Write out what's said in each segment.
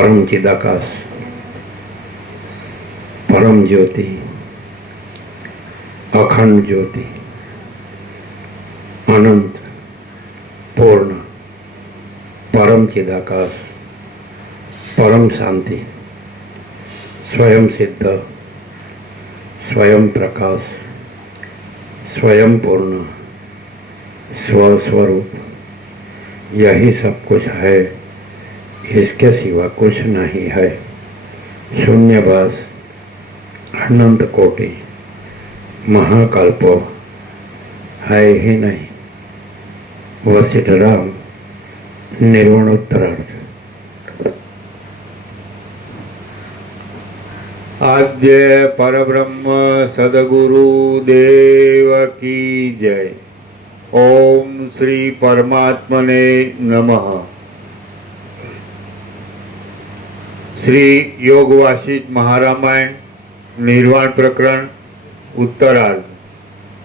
परम चिदाकाश, परम ज्योति, अखंड ज्योति, अनंत, पूर्ण, परम चिदाकाश, परम शांति, स्वयं सिद्ध, स्वयं प्रकाश, स्वयं पूर्ण, स्वस्वरूप, यही सब कुछ है, इसके सिवा कुछ नहीं है। शून्यवास, अनंत कोटि, महाकल्प है ही नहीं। वशिष्ठ राम, निर्वाणोत्तरार्थ। आद्य परब्रह्म सद्गुरु देव की जय। ओम श्री परमात्मने नमः। श्री योग वासिष्ठ महारामायण निर्वाण प्रकरण उत्तरार्ध,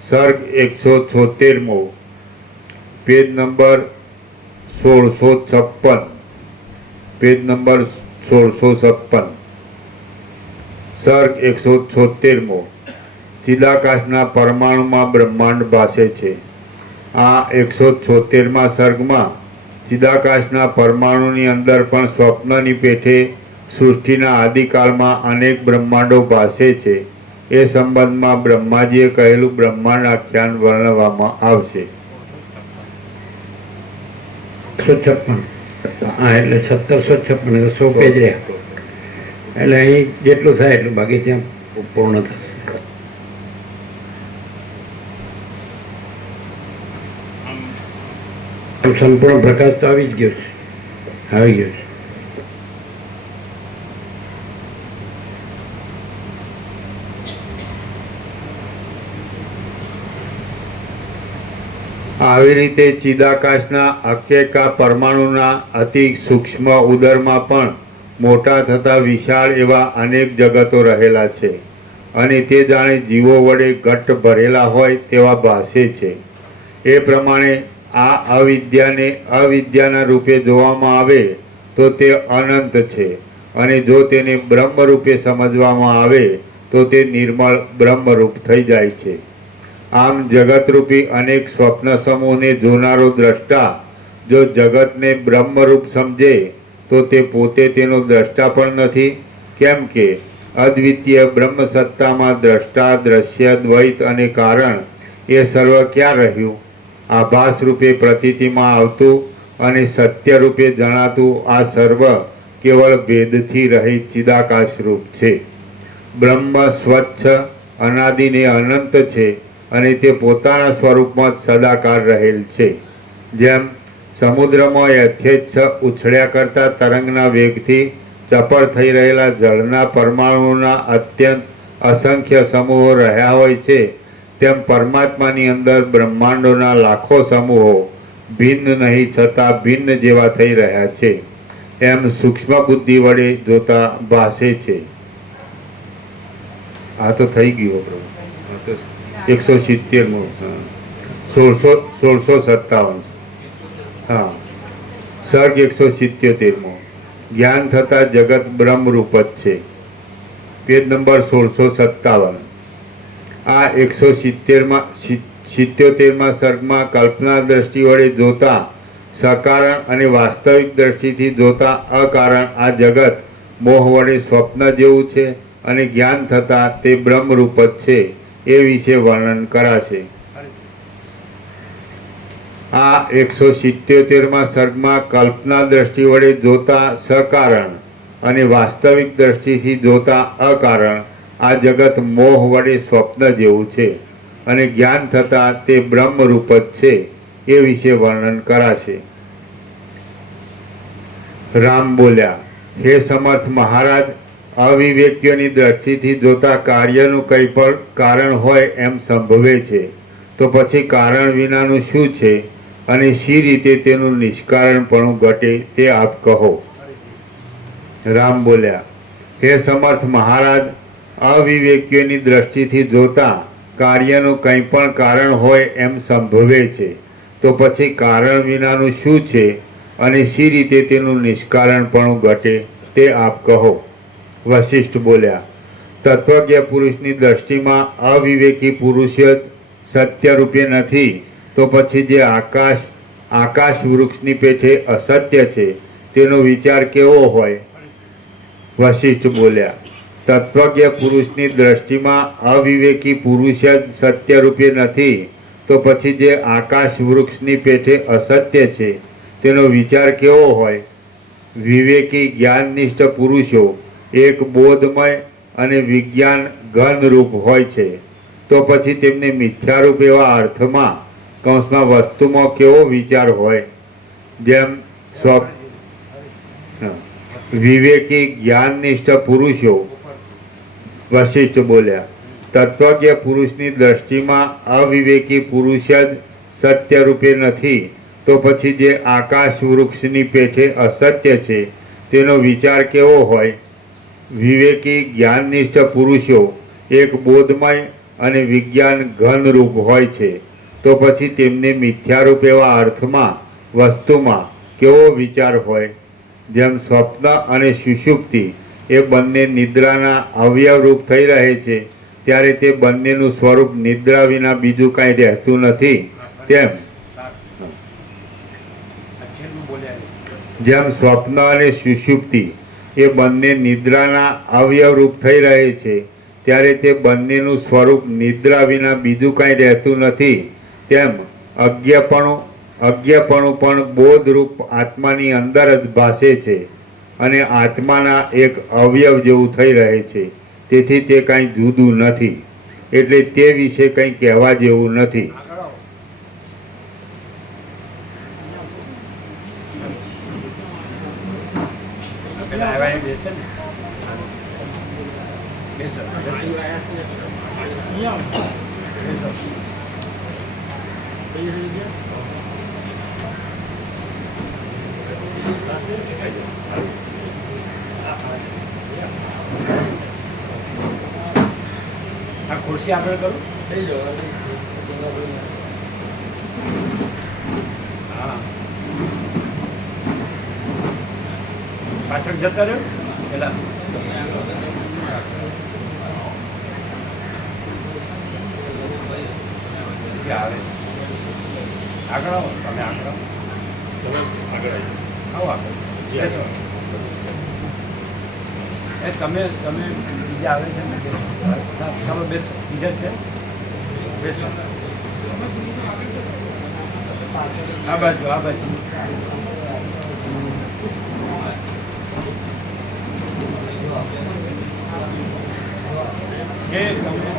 सर्ग 176, पेज नंबर 1656, पेज नंबर 1656। सर्ग 176, चिदाकाशना परमाणुमां ब्रह्માંડ ભાસે છે। આ 176મા સર્ગમાં ચિદાકાશના પરમાણુની અંદર પણ સ્વપ્નની પેઠે સૃષ્ટિના આદિકાળમાં અનેક બ્રહ્માંડો ભાસે છે એ સંબંધમાં બ્રહ્માજીએ કહેલું બ્રહ્માંડ આખ્યાન વર્ણવવામાં આવશે। 156 હા, એટલે 1756 100 પેજ રહ્યા, એટલે અહીં જેટલું થાય એટલું, બાકી ત્યાં પૂર્ણ થશે। સંપૂર્ણ પ્રકાશ તો આવી જ ગયો છે, આવી ગયો છે। આવી રીતે ચિદાકાશના અકેકા પરમાણુના અતિ સૂક્ષ્મ ઉદરમાં પણ મોટા થતા વિશાળ એવા અનેક જગતો રહેલા છે અને તે જાણે જીવો વડે ઘટ્ટ ભરેલા હોય તેવા ભાસે છે। એ પ્રમાણે આ અવિદ્યાના રૂપે જોવામાં આવે તો તે અનંત છે અને જો તેને બ્રહ્મ રૂપે સમજવામાં આવે તો તે નિર્મળ બ્રહ્મરૂપ થઈ જાય છે। આમ જગતરૂપી અનેક સ્વપ્ન સમૂહને જોનારો દ્રષ્ટા જો જગતને બ્રહ્મરૂપ સમજે તો તે પોતે તેનો દ્રષ્ટા પણ નથી, કેમ કે અદ્વિતીય બ્રહ્મ સત્તામાં દ્રષ્ટા, દ્રશ્ય, દ્વૈત અને કારણ એ સર્વ ક્યાં રહ્યું? આભાસ રૂપે પ્રતીતિમાં આવતું અને સત્ય રૂપે જણાતું આ સર્વ કેવળ ભેદથી રહિત ચિદાકાશ રૂપ છે। બ્રહ્મ સ્વચ્છ, અનાદિને અનંત છે અને તે પોતાના સ્વરૂપમાં જ સદાકાર રહેલ છે। જેમ સમુદ્રમાં યથેચ્છ ઉછળ્યા કરતા તરંગના વેગથી ચપળ થઈ રહેલા જળના પરમાણુઓના અત્યંત અસંખ્ય સમૂહો રહ્યા હોય છે, તેમ પરમાત્માની અંદર બ્રહ્માંડોના લાખો સમૂહો ભિન્ન નહીં છતાં ભિન્ન જેવા થઈ રહ્યા છે એમ સૂક્ષ્મ બુદ્ધિ વડે જોતા ભાસે છે। આ તો થઈ ગયું પ્રભુ, 170 1657 हाँ। सर्ग 177, ज्ञान थता जगत ब्रह्म रूप ज छे, पेज नंबर 1657। आ 177मा सर्ग में कल्पना दृष्टि वडे जोता सकारण अने वास्तविक दृष्टि थी जोता अकारण आ जगत मोह वडे स्वप्न जेवुं छे अने ज्ञान थता ते ब्रह्म रूप ज छे ए विषे वर्णन कराशे। आ 177मा सर्गमां कल्पना दृष्टि वडे जोता सकारण अने वास्तविक दृष्टि थी जोता अकारण आ जगत मोह वडे स्वप्न जेवुं छे अने ज्ञान थता ते ब्रह्म रूप ज छे ए विषे वर्णन कराशे। राम बोल्या, हे समर्थ महाराज, अविवेकीओनी दृष्टिथी जोता कार्यनुं कंई पण कारण होय एम संभवे छे, तो पछी कारण विनानुं शुं छे અને શી રીતે તેનું નિષ્કારણપણું ઘટે તે આપ કહો। રામ બોલ્યા, હે સમર્થ મહારાજ, અવિવેકીઓની દ્રષ્ટિથી જોતા કાર્યનું કંઈ પણ કારણ હોય એમ સંભવે છે, તો પછી કારણ વિનાનું શું છે અને શી રીતે તેનું નિષ્કારણપણું ઘટે તે આપ કહો. વશિષ્ઠ બોલ્યા, તત્વજ્ઞ પુરુષની દ્રષ્ટિમાં અવિવેકી પુરુષ જ સત્યરૂપે નથી, તો પછી જે આકાશ વૃક્ષની પેઠે અસત્ય છે તેનો વિચાર કેવો હોય? વશિષ્ઠ બોલ્યા, તત્વજ્ઞ પુરુષની દ્રષ્ટિમાં અવિવેકી પુરુષ જ સત્યરૂપે નથી, તો પછી જે આકાશ વૃક્ષની પેઠે અસત્ય છે તેનો વિચાર કેવો હોય? વિવેકી જ્ઞાનનિષ્ઠ પુરુષો એક બોધમય અને વિજ્ઞાન ઘનરૂપ હોય છે, તો પછી તેમને મિથ્યારૂપ એવા અર્થમાં કૌંસમાં વસ્તુમાં કેવો વિચાર હોય? જેમ વિવેકી જ્ઞાનનિષ્ઠ પુરુષો. વશિષ્ઠ બોલ્યા, તત્વજ્ઞ પુરુષની દ્રષ્ટિમાં અવિવેકી પુરુષ જ સત્યરૂપે નથી, તો પછી જે આકાશ વૃક્ષની પેઠે અસત્ય છે તેનો વિચાર કેવો હોય? વિવેકી જ્ઞાનનિષ્ઠ પુરુષો એક બોધમય અને વિજ્ઞાન ઘનરૂપ હોય છે, તો પછી તેમને મિથ્યારૂપ એવા અર્થમાં વસ્તુમાં કેવો વિચાર હોય? જેમ સ્વપ્ન અને સુષુપ્તિ એ બંને નિદ્રાના અવયવરૂપ થઈ રહે છે, ત્યારે તે બંનેનું સ્વરૂપ નિદ્રા વિના બીજું કાંઈ રહેતું નથી, જેમ સ્વપ્ન અને સુષુપ્તિ એ બંને નિદ્રાના અવયવરૂપ થઈ રહે છે, ત્યારે તે બંનેનું સ્વરૂપ નિદ્રા વિના બીજું કાંઈ રહેતું નથી, તેમ અજ્ઞપણું પણ બોધરૂપ આત્માની અંદર જ ભાસે છે અને આત્માના એક અવયવ જેવું થઈ રહે છે. તેથી તે કાંઈ જુદું નથી, એટલે તે વિશે કંઈ કહેવા જેવું નથી. આ ખુરશી આગળ કરું થઈ જાઓ. હા, પાછળ જતા રહ્યો પેલા આવે આગળ આવો. તમે આગળ આવો. આગળ આવો. આગળ એ તમે બીજા આવે છે ને ચાલો બેસો. બીજા છે બેસો. આ બાજુ કે તમે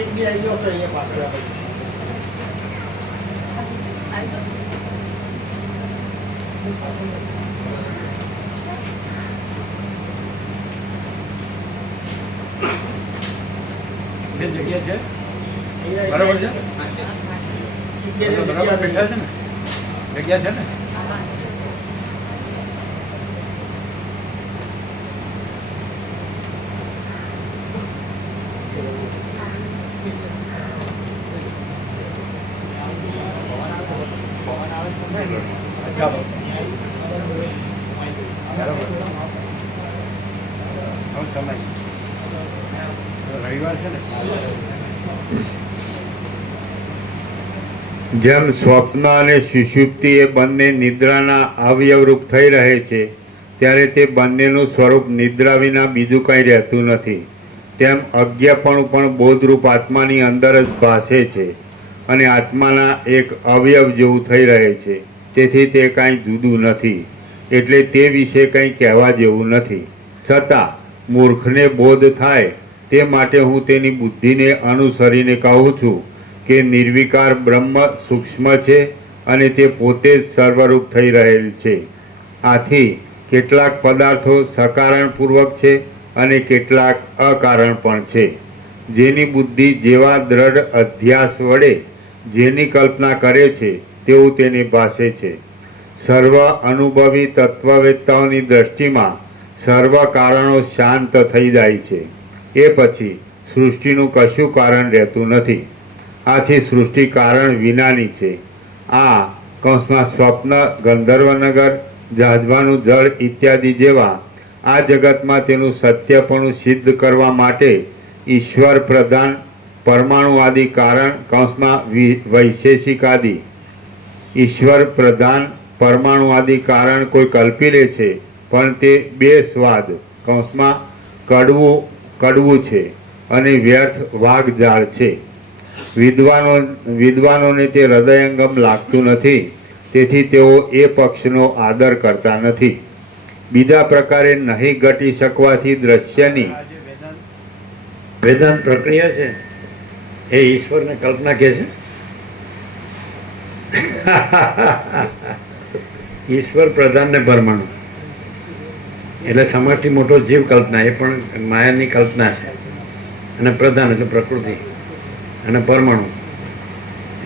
એક બી આવી ગયો છે અહીંયા પાછળ. જે જગ્યા છે બરાબર છે, બરાબર બેઠા છે ને, જગ્યા છે ને. ચાલો સમય રવિવાર છે ને. જેમ સ્વપ્ન અને સુષુપ્તિ એ બંને નિદ્રાના અવયવરૂપ થઈ રહે છે, ત્યારે તે બંનેનું સ્વરૂપ નિદ્રા વિના બીજું કાંઈ રહેતું નથી, તેમ અજ્ઞપણું પણ બોધરૂપ આત્માની અંદર જ ભાસે છે અને આત્માના એક અવયવ જેવું થઈ રહે છે. તેથી તે કાંઈ જુદું નથી, એટલે તે વિશે કંઈ કહેવા જેવું નથી. છતાં મૂર્ખને બોધ થાય તે માટે હું તેની બુદ્ધિને અનુસરીને કહું છું કે નિર્વિકાર બ્રહ્મ સૂક્ષ્મ છે અને તે પોતે જ સર્વરૂપ થઈ રહેલ છે. આથી કેટલાક પદાર્થો સકારણપૂર્વક છે અને કેટલાક અકારણ પણ છે. જેની બુદ્ધિ જેવા દ્રઢ અધ્યાસ વડે જેની કલ્પના કરે છે તેવું તેને ભાસે છે. સર્વ અનુભવી તત્વવેત્તાઓની દ્રષ્ટિમાં સર્વ કારણો શાંત થઈ જાય છે. એ પછી સૃષ્ટિનું કશું કારણ રહેતું નથી. આથી સૃષ્ટિ કારણ વિનાની છે. આ કૌંસમાં સ્વપ્ન, ગંધર્વનગર, જાજવાનું જળ ઇત્યાદિ જેવા આ જગતમાં તેનું સત્યપણું સિદ્ધ કરવા માટે ઈશ્વર પ્રધાન પરમાણુ આદિ કારણ કૌંસમાં વૈશેષિક આદિ ઈશ્વર પ્રધાન પરમાણુ આદિ કારણ કોઈ કલ્પી લે છે, પણ તે બે સ્વાદ કૌંસમાં કડવું છે અને વ્યર્થ વાઘજાળ છે. વિદ્વાનોને તે હૃદયંગમ લાગતું નથી, તેથી તેઓ એ પક્ષનો આદર કરતા નથી. બીજા પ્રકારે નહીં ઘટી શકવાથી દ્રશ્યની આ જે વેદાંત વેદાંત પ્રક્રિયા છે એ ઈશ્વરને કલ્પના કહે છે. ઈશ્વર પ્રધાન ને પરમાણુ એટલે સમાજથી મોટો જીવ કલ્પના, એ પણ માયાની કલ્પના છે. અને પ્રધાન એટલે પ્રકૃતિ અને પરમાણુ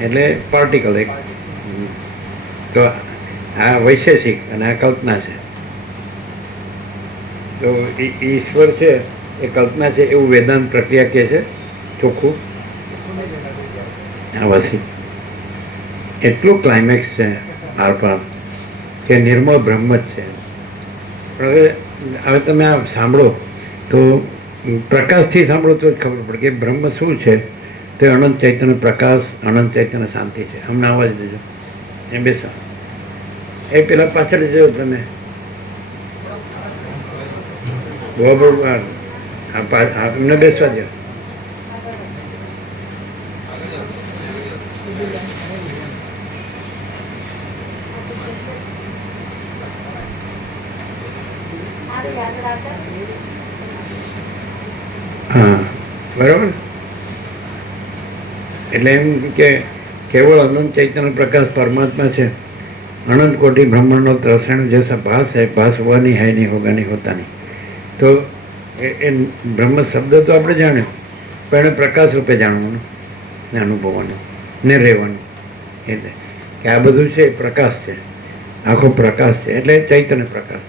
એટલે પાર્ટિકલ એક. તો આ વૈશેષિક અને આ કલ્પના છે. તો ઈશ્વર છે એ કલ્પના છે એવું વેદાંત પ્રક્રિયા કહે છે ચોખ્ખું. આ વસી એટલું ક્લાઇમેક્સ છે આરપાર કે નિર્મળ બ્રહ્મ જ છે. પણ હવે તમે આ સાંભળો તો પ્રકાશથી સાંભળો તો જ ખબર પડે કે બ્રહ્મ શું છે. તે અનંત ચૈતન્ય પ્રકાશ, અનંત ચૈતન્ય શાંતિ છે. હમણાં અવાજ દેજો એ બેસો. એ પેલા પાછળ જજો તમે બરોબર, એમને બેસવા દો. હા બરાબર. એટલે એમ કે કેવળ અનંત ચૈતન્ય પ્રકાશ પરમાત્મા છે. અનંત કોટી બ્રહ્માંડનો ત્રસણ જૈસા ભાસ है, भास हुआ नहीं है नहीं होगा नहीं होता नहीं. તો એ બ્રહ્મ શબ્દ તો આપણે જાણ્યો, પણ એને પ્રકાશ રૂપે જાણવાનું ને અનુભવવાનું ને રહેવાનું. એટલે કે આ બધું છે પ્રકાશ છે, આખો પ્રકાશ છે. એટલે ચૈતન્ય પ્રકાશ,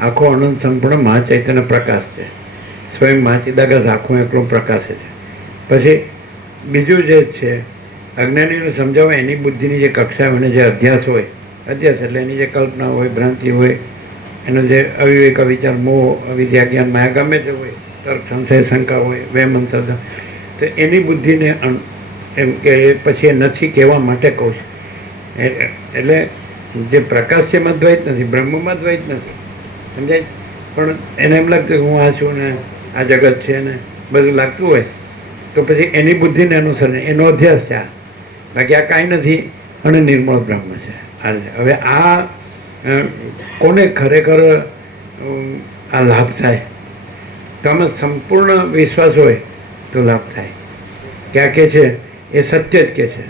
આખો અનંત સંપૂર્ણ મહાચૈતન્ય પ્રકાશ છે. સ્વયં મહાચિદાકાશ આખો એકલો પ્રકાશ છે. પછી બીજું જે છે અજ્ઞાનીને સમજાવવા એની બુદ્ધિની જે કક્ષા હોય, જે અધ્યાસ હોય, અધ્યાસ એટલે એની જે કલ્પના હોય, ભ્રાંતિ હોય, એનો જે અવિવેક, વિચાર, મોહ, અવિદ્યા, જ્ઞાન, માયા ગમે તે હોય, તર્ક, સંશય, શંકા હોય, વેમ, અંતરદા, તો એની બુદ્ધિને એમ કે પછી એ નથી કહેવા માટે કહું છું. એટલે જે પ્રકાશ છે એમાં દ્વૈત નથી, બ્રહ્મમાં દ્વૈત નથી, સમજાય. પણ એને એમ લાગતું કે હું આ છું ને આ જગત છે ને બધું લાગતું હોય તો પછી એની બુદ્ધિને અનુસરીને એનો અધ્યાસ છે આ. બાકી આ કાંઈ નથી અને નિર્મળ બ્રહ્મ છે. હવે આ કોને ખરેખર આ લાભ થાય? તો આમાં સંપૂર્ણ વિશ્વાસ હોય તો લાભ થાય. ક્યાં કે છે એ સત્ય જ કે છે.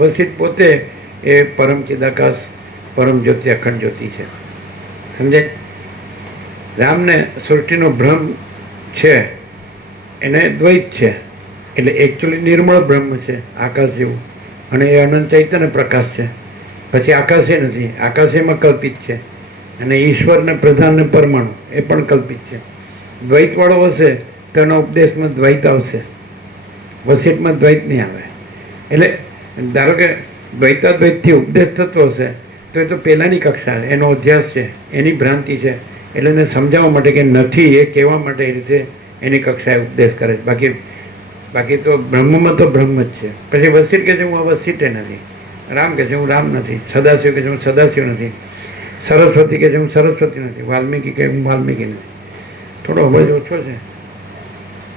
વસિત પોતે એ પરમ ચિદાકાશ, પરમ જ્યોતિ, અખંડ જ્યોતિ છે. સમજાય? રામને સૃષ્ટિનો ભ્રમ છે એને દ્વૈત છે, એટલે એકચ્યુઅલી નિર્મળ બ્રહ્મ છે આકાશ જેવું, અને એ અનંત ચૈતન્ય પ્રકાશ છે. પછી આકાશે નથી, આકાશ એમાં કલ્પિત છે. અને ઈશ્વરને પ્રધાનને પરમાણુ એ પણ કલ્પિત છે. દ્વૈતવાળો હશે તો એના ઉપદેશમાં દ્વૈત આવશે, વસિતમાં દ્વૈત નહીં આવે. એટલે ધારો કે દ્વૈતાદ્વૈતથી ઉપદેશ થતો હશે તો એ તો પહેલાંની કક્ષા, એનો અધ્યાસ છે, એની ભ્રાંતિ છે. એટલે એને સમજાવવા માટે કે નથી એ કહેવા માટે એ રીતે એની કક્ષાએ ઉપદેશ કરે છે. બાકી તો બ્રહ્મમાં તો બ્રહ્મ જ છે. પછી વસિત કહે છે હું આ વસિતે નથી, રામ કહે છે હું રામ નથી, સદાશિવ કહે છે હું સદાશિવ નથી, સરસ્વતી કહે છે હું સરસ્વતી નથી, વાલ્મીકી કહે હું વાલ્મીકી નથી. થોડો અવાજ ઓછો છે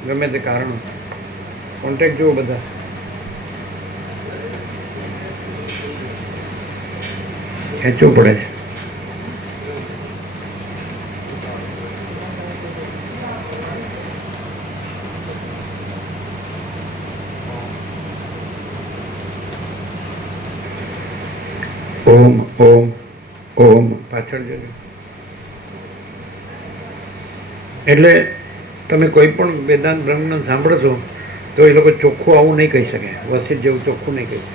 ગમે તે કારણો. કોન્ટેક્ટ જુઓ બધા. ખેંચવું પડે છે. ઓમ ઓમ ઓમ પાછળ જોજો. એટલે તમે કોઈ પણ વેદાંત બ્રહ્મને સાંભળશો તો એ લોકો ચોખ્ખું આવું નહીં કહી શકે, વસિત જેવું ચોખ્ખું નહીં કહી શકે.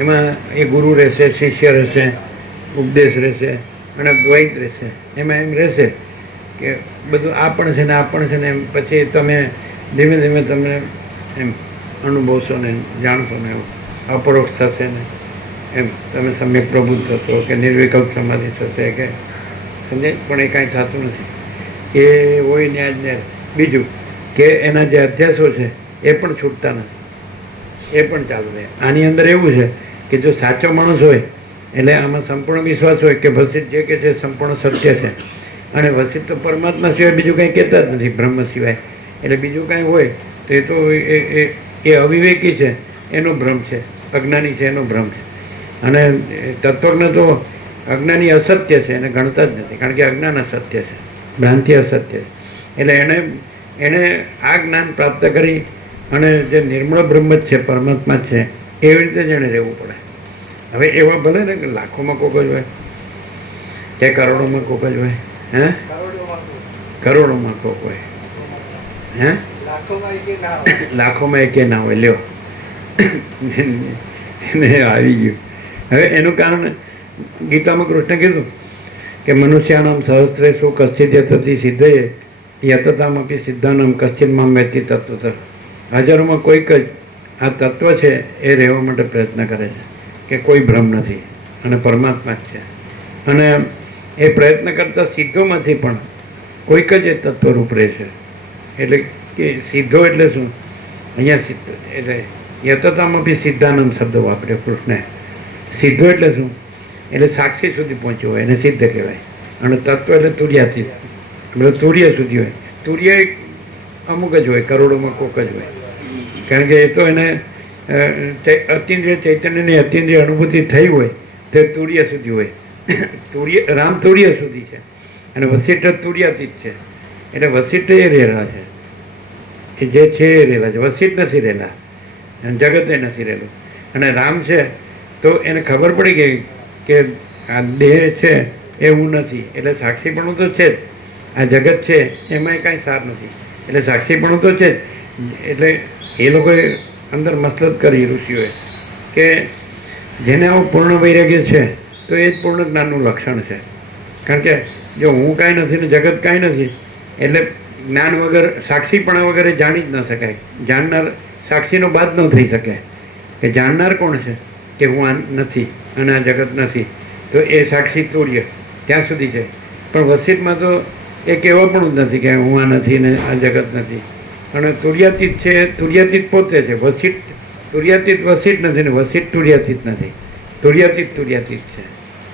એમાં એ ગુરુ રહેશે, શિષ્ય રહેશે, ઉપદેશ રહેશે અને દ્વૈત રહેશે. એમાં એમ રહેશે કે બધું આ પણ છે ને આ પણ છે ને એમ. પછી તમે ધીમે ધીમે તમને એમ અનુભવશો ને જાણશો ને, અપરોક્ષ થશે ને એમ તમે સમ્યક પ્રબુદ્ધ થશો કે નિર્વિકલ્પ સમાધિ થશે કે સમજે, પણ એ કાંઈ થતું નથી. એ હોય ન્યાજ ને. બીજું કે એના જે અધ્યાસો છે એ પણ છૂટતા નથી, એ પણ ચાલુ રહે. આની અંદર એવું છે કે જો સાચો માણસ હોય એટલે આમાં સંપૂર્ણ વિશ્વાસ હોય કે વસિષ્ઠ જે કે છે સંપૂર્ણ સત્ય છે, અને વસિષ્ઠ તો પરમાત્મા સિવાય બીજું કંઈ કહેતા જ નથી, બ્રહ્મ સિવાય. એટલે બીજું કાંઈ હોય તો એ તો એ અવિવેકી છે, એનો ભ્રમ છે, અજ્ઞાની છે એનો ભ્રમ છે. અને તત્વજ્ઞ તો અજ્ઞાની અસત્ય છે, એને ગણતા જ નથી, કારણ કે અજ્ઞાન અસત્ય છે, ભ્રાંતિ અસત્ય છે. એટલે એને આ જ્ઞાન પ્રાપ્ત કરી અને જે નિર્મળ બ્રહ્મ જ છે, પરમાત્મા જ છે, એવી રીતે જ એને રહેવું પડે. હવે એવા ભલે ને કે લાખોમાં કોક જ હોય કે કરોડોમાં કોક જ હોય, હે કરોડોમાં કોક હોય, હે લાખોમાં એકે ના હોય. લ્યો એને આવી ગયું. હવે એનું કારણ ગીતામાં કૃષ્ણ કીધું કે મનુષ્યાનામ સહસ્ત્રેષુ કશ્ચિદ યતતિ સિદ્ધયે યતતામપી સિદ્ધાનામ કશ્ચિદ મામ વેત્તિ તત્વતઃ. હજારોમાં કોઈક જ આ તત્વ છે એ રહેવા માટે પ્રયત્ન કરે છે કે કોઈ ભ્રમ નથી અને પરમાત્મા જ છે. અને એ પ્રયત્ન કરતા સિદ્ધોમાંથી પણ કોઈક જ એ તત્વરૂપ રહે છે. એટલે કે સિદ્ધો એટલે શું? અહીંયા સિદ્ધ એટલે યતતામપી સિદ્ધાનંદ શબ્દ વાપર્યો કૃષ્ણે. સિદ્ધો એટલે શું? એટલે સાક્ષી સુધી પહોંચ્યો હોય એને સિદ્ધ કહેવાય. અને તત્વ એટલે તુર્યાથી, એટલે તુર્ય સુધી હોય. તુર્ય એક અમુક જ હોય, કરોડોમાં કોક જ હોય. કારણ કે એ તો એને અતિન્દ્રિય ચૈતન્યની અતિન્દ્રિય અનુભૂતિ થઈ હોય તે તુર્ય સુધી હોય. રામ તુર્ય સુધી છે અને વસિષ્ઠ તુર્યાતીત છે. એટલે વસિષ્ઠ એ રહેલા છે, એ જે છે એ રહેલા છે. વસિષ્ઠ નથી રહેલા, જગતે નથી રહેલું. અને રામ છે તો એને ખબર પડી ગઈ કે આ દેહ છે એ હું નથી, એટલે સાક્ષીપણું તો છે જ. આ જગત છે એમાંય કાંઈ સાર નથી, એટલે સાક્ષીપણું તો છે જ. એટલે એ લોકોએ અંદર મસલત કરી ઋષિઓએ કે જેને આવું પૂર્ણ વૈરાગ્ય છે તો એ જ પૂર્ણ જ્ઞાનનું લક્ષણ છે. કારણ કે જો હું કાંઈ નથી ને જગત કાંઈ નથી, એટલે જ્ઞાન વગર સાક્ષીપણા વગર એ જાણી જ ન શકાય. જાણનાર સાક્ષીનો બાદ ન થઈ શકે. કે જાણનાર કોણ છે કે હું આ નથી અને આ જગત નથી, તો એ સાક્ષી તુર્ય ત્યાં સુધી છે. પણ વસિષ્ઠમાં તો એ કહેવા પણ જ નથી કે હું આ નથી ને આ જગત નથી. અને તુર્યાતીત છે, તુર્યાતીત પોતે છે. વસિષ્ઠ તુર્યાતીત વસિષ્ઠ નથી ને વસિષ્ઠ તુર્યાતીત નથી, તુર્યાતીત તુર્યાતીત છે.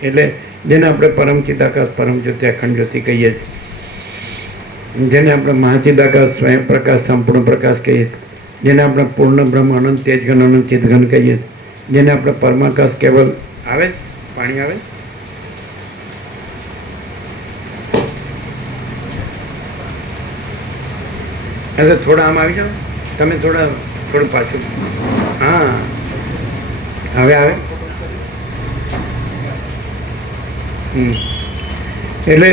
એટલે જેને આપણે પરમ ચિદાકાશ પરમ જ્યોતિ અખંડ જ્યોતિ કહીએ છીએ, જેને આપણે મહાચિદાકાશ સ્વયં પ્રકાશ સંપૂર્ણ પ્રકાશ કહીએ, જેને આપણે પૂર્ણ બ્રહ્મ અનંત તેજઘન અનંત ચિદઘન કહીએ, જેને આપણે પરમાકાશ કેવલ આવે પાણી આવે અચ્છા થોડા આમ આવી જાઓ તમે, થોડું પાછું. હા હવે આવે. એટલે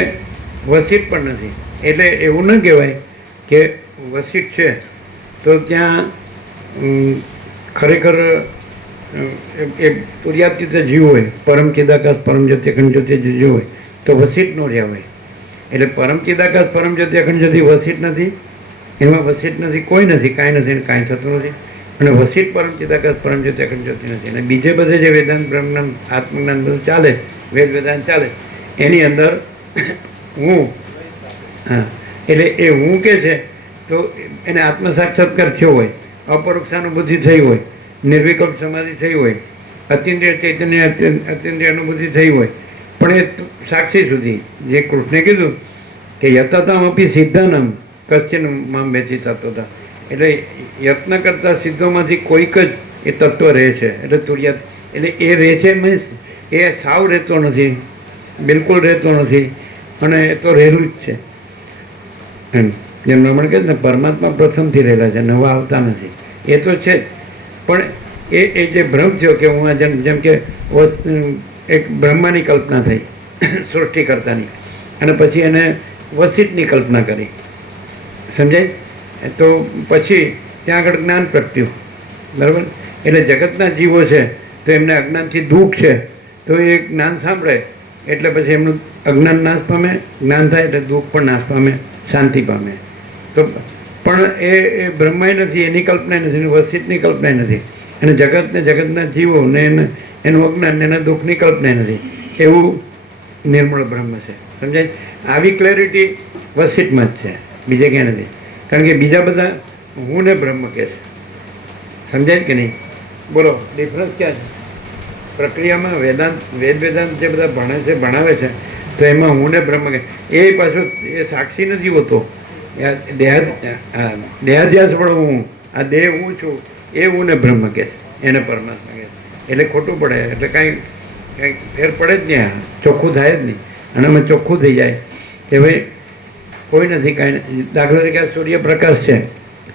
વસિષ્ઠ પણ નથી. એટલે એવું ન કહેવાય કે વસિષ્ઠ છે તો ત્યાં ખરેખર એ તુર્યાતીત જીવ હોય, પરમ ચિદાકાશ પરમ જ્યોતિ અખંડ જ્યોતિ જીવ હોય તો વસિષ્ઠ નો રહ્યા હોય. એટલે પરમ ચિદાકાશ પરમ જ્યોતિ અખંડ જ્યોતિ વસિષ્ઠ નથી, એમાં વસિષ્ઠ નથી, કોઈ નથી, કાંઈ નથી ને કાંઈ થતું નથી. અને વસિષ્ઠ પરમ ચિદાકાશ પરમ જ્યોતિ અખંડ જ્યોતિ નથી. અને બીજે બધે જે વેદાંત બ્રહ્મજ્ઞાન આત્મજ્ઞાન બધું ચાલે, વેદાંત ચાલે, એની અંદર હું, હા, એટલે એ હું કે છે તો એને આત્મ સાક્ષાત્કાર થયો હોય, અપરોક્ષાનુભૂતિ થઈ હોય, નિર્વિકલ્પ સમાધિ થઈ હોય, અતિન્દ્રિય ચૈતન્ય અતિન્દ્રિય અનુભૂતિ થઈ હોય, પણ એ સાક્ષી સુધી જે કૃષ્ણે કીધું કે યતતામપી સિદ્ધાનમ કશ્ચિન મામ વેચી તત્વતા. એટલે યત્ન કરતા સિદ્ધોમાંથી કોઈક જ એ તત્વ રહે છે. એટલે તુર્યાત એટલે એ રહે છે મીન્સ એ સાવ રહેતો નથી, બિલકુલ રહેતો નથી, અને એ તો રહેલું જ છે. એમ જેમ રમણ કહે ને પરમાત્મા પ્રથમથી રહેલા છે, નવા આવતા નથી. એ તો છે જ, પણ એ જે ભ્રમ થયો કે હું આ જેમ કે એક બ્રહ્માની કલ્પના થઈ સૃષ્ટિકર્તાની, અને પછી એને વસિષ્ઠની કલ્પના કરી, સમજાય? તો પછી ત્યાં આગળ જ્ઞાન પ્રગટ્યું, બરાબર? એટલે જગતના જીવો છે તો એમને અજ્ઞાનથી દુઃખ છે, તો એ જ્ઞાન સાંભળે એટલે પછી એમનું અજ્ઞાન નાશ પામે, જ્ઞાન થાય એટલે દુઃખ પણ નાશ પામે, શાંતિ પામે. તો પણ એ બ્રહ્માય નથી, એની કલ્પના નથી, વસિષ્ઠની કલ્પના નથી. અને જગતને જગતના જીવો ને એનું અજ્ઞાન ને એના દુઃખની કલ્પના નથી, એવું નિર્મળ બ્રહ્મ છે. સમજાય? આવી ક્લેરિટી વસિતમાં જ છે, બીજે ક્યાં નથી. કારણ કે બીજા બધા હું ને બ્રહ્મ કહે છે. સમજાય કે નહીં? બોલો ડિફરન્સ ક્યાં છે? પ્રક્રિયામાં વેદાંત જે બધા ભણે છે ભણાવે છે તો એમાં હું ને બ્રહ્મ કે એ પાછું એ સાક્ષી નથી હોતો. દેહાધ્યાસ પણ હું, આ દેહ હું છું એ હું ને બ્રહ્મ કે એને પરમાત્મા કહે. એટલે ખોટું પડે, એટલે કાંઈ ફેર પડે જ નહીં, ચોખ્ખું થાય જ નહીં. અને અમે ચોખ્ખું થઈ જાય કે ભાઈ કોઈ નથી કાંઈ. દાખલા તરીકે આ સૂર્યપ્રકાશ છે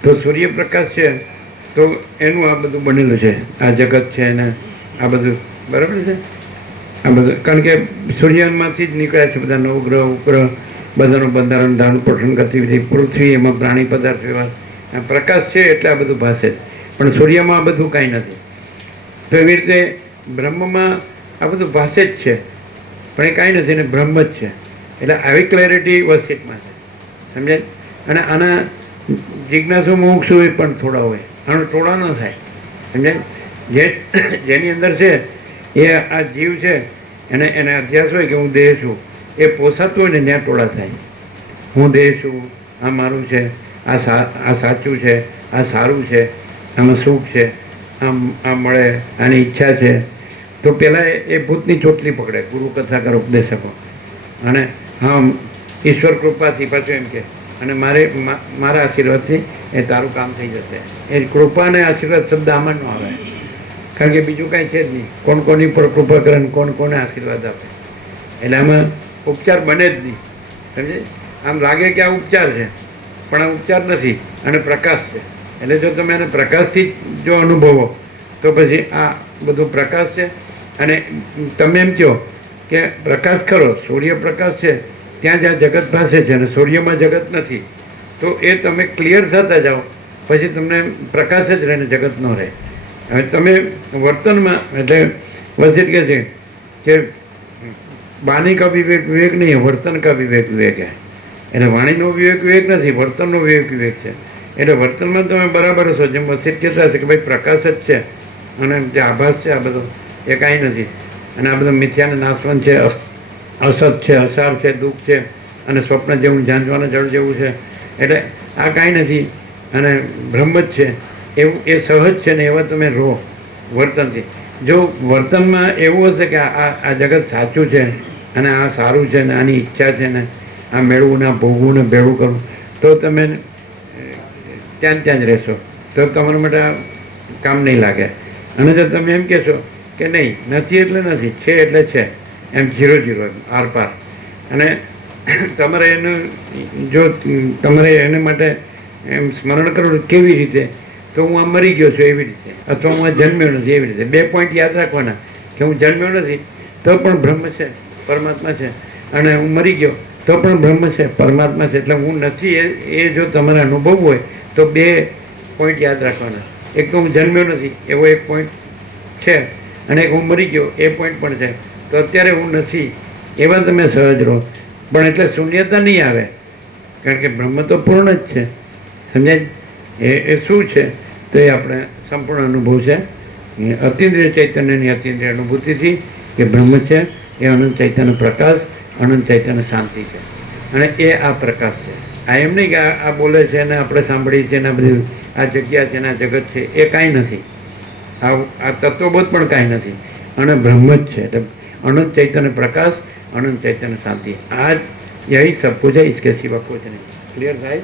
તો સૂર્યપ્રકાશ છે તો એનું આ બધું બનેલું છે, આ જગત છે ને આ બધું બરાબર છે. આ બધું કારણ કે સૂર્યમાંથી જ નીકળ્યા છે બધા નવગ્રહ ઉપગ્રહ, બધાનું બંધારણ, ધારણ, પોષણ, ગતિવિધિ, પૃથ્વી, એમાં પ્રાણી પદાર્થ વ્યવહાર. આ પ્રકાશ છે એટલે આ બધું ભાષે છે, પણ સૂર્યમાં આ બધું કાંઈ નથી. તો એવી રીતે બ્રહ્મમાં આ બધું ભાષે જ છે પણ એ કાંઈ નથી ને બ્રહ્મ જ છે. એટલે આવી ક્લેરિટી વસિતમાં છે. સમજાય? અને આના જિજ્ઞાસુ મુમુક્ષુ એ પણ થોડા હોય, આનો થોડા ન થાય. સમજાય? જેની અંદર છે એ આ જીવ છે એને અધ્યાસ હોય કે હું દેહ છું, એ પોસાતું હોય ને ત્યાં ટોળા થાય. હું દેહ છું, આ મારું છે, આ સાચું છે, આ સારું છે, આમાં સુખ છે, આ મળે, આની ઈચ્છા છે. તો પહેલાં એ ભૂતની ચોટલી પકડે ગુરુ કથાકાર ઉપદેશકો, અને હા ઈશ્વર કૃપાથી પાછું એમ કે અને મારા આશીર્વાદથી એ તારું કામ થઈ જશે. એ કૃપા અને આશીર્વાદ શબ્દ આમાં ન આવે, કારણ કે બીજું કાંઈ છે જ નહીં. કોણ કોની પર કૃપા કરે ને કોણ કોને આશીર્વાદ આપે. એટલે આમાં ઉપચાર બને જ નહીં. સમજે? આમ લાગે કે આ ઉપચાર છે પણ આ ઉપચાર નથી અને પ્રકાશ છે. એટલે જો તમે એને પ્રકાશથી જો અનુભવો તો પછી આ બધું પ્રકાશ છે. અને તમે એમ કહો કે પ્રકાશ ખરો, સૂર્યપ્રકાશ છે ત્યાં જ્યાં જગત પાસે છે અને સૂર્યમાં જગત નથી, તો એ તમે ક્લિયર થતા જાઓ પછી તમને પ્રકાશ જ રહે ને જગત ન રહે. હવે તમે વર્તનમાં એટલે વસિત કહે છે કે વાણી કા વિવેક વિવેક નહીં, વર્તન કા વિવેક વિવેક હે. એટલે વાણીનો વિવેક વિવેક નથી, વર્તનનો વિવેક વિવેક છે. એટલે વર્તનમાં તમે બરાબર છો, જેમ વસિત કહેતા હશે કે ભાઈ પ્રકાશ જ છે અને જે આભાસ છે આ બધો એ કાંઈ નથી. અને આ બધું મિથ્યાને નાશવંત છે, અસત છે, અસાર છે, દુઃખ છે અને સ્વપ્ન જેવું, ઝાંઝવાના જળ જેવું છે. એટલે આ કાંઈ નથી અને બ્રહ્મ જ છે એવું એ સહજ છે ને એવા તમે રહો વર્તનથી. જો વર્તનમાં એવું હશે કે આ જગત સાચું છે અને આ સારું છે ને આની ઈચ્છા છે ને આ મેળવું ને આ ભોગવું ને ભેળું કરવું, તો તમે ત્યાં જ રહેશો, તો તમારા માટે આ કામ નહીં લાગે. અને જો તમે એમ કહેશો કે નહીં, નથી એટલે નથી, છે એટલે છે, એમ 0-0 આરપાર, અને તમારે એનું જો તમારે એને માટે એમ સ્મરણ કરવું કેવી રીતે, તો હું આ મરી ગયો છું એવી રીતે, અથવા હું આ જન્મ્યો નથી એવી રીતે. 2 પોઈન્ટ યાદ રાખવાના કે હું જન્મ્યો નથી તો પણ બ્રહ્મ છે, પરમાત્મા છે, અને હું મરી ગયો તો પણ બ્રહ્મ છે, પરમાત્મા છે. એટલે હું નથી એ જો તમારે અનુભવ હોય તો 2 પોઈન્ટ યાદ રાખવાના. એક તો હું જન્મ્યો નથી એવો એક પોઈન્ટ છે, અને એક હું મરી ગયો એ પોઈન્ટ પણ છે. તો અત્યારે હું નથી એવા તમે સહજ રહો. પણ એટલે શૂન્યતા નહીં આવે, કારણ કે બ્રહ્મ તો પૂર્ણ જ છે. સમજાય? એ શું છે તો એ આપણે સંપૂર્ણ અનુભવ છે. અતિન્દ્રિય ચૈતન્યની અતિન્દ્રિય અનુભૂતિથી કે બ્રહ્મ છે એ અનંત ચૈતન્ય પ્રકાશ, અનંત ચૈતન્ય શાંતિ છે. અને એ આ પ્રકાશ છે. આ એમ નહીં કે આ બોલે છે ને આપણે સાંભળીએ છીએ ને આ બધી આ જગ્યા છે ને આ જગત છે, એ કાંઈ નથી. આ તત્વબોધ પણ કાંઈ નથી. અને બ્રહ્મ જ છે. એટલે અનંત ચૈતન્ય પ્રકાશ, અનંત ચૈતન્ય શાંતિ. આ જ યહી સબ કુછ है, इसके सिवा कुछ नहीं. ક્લિયર થાય?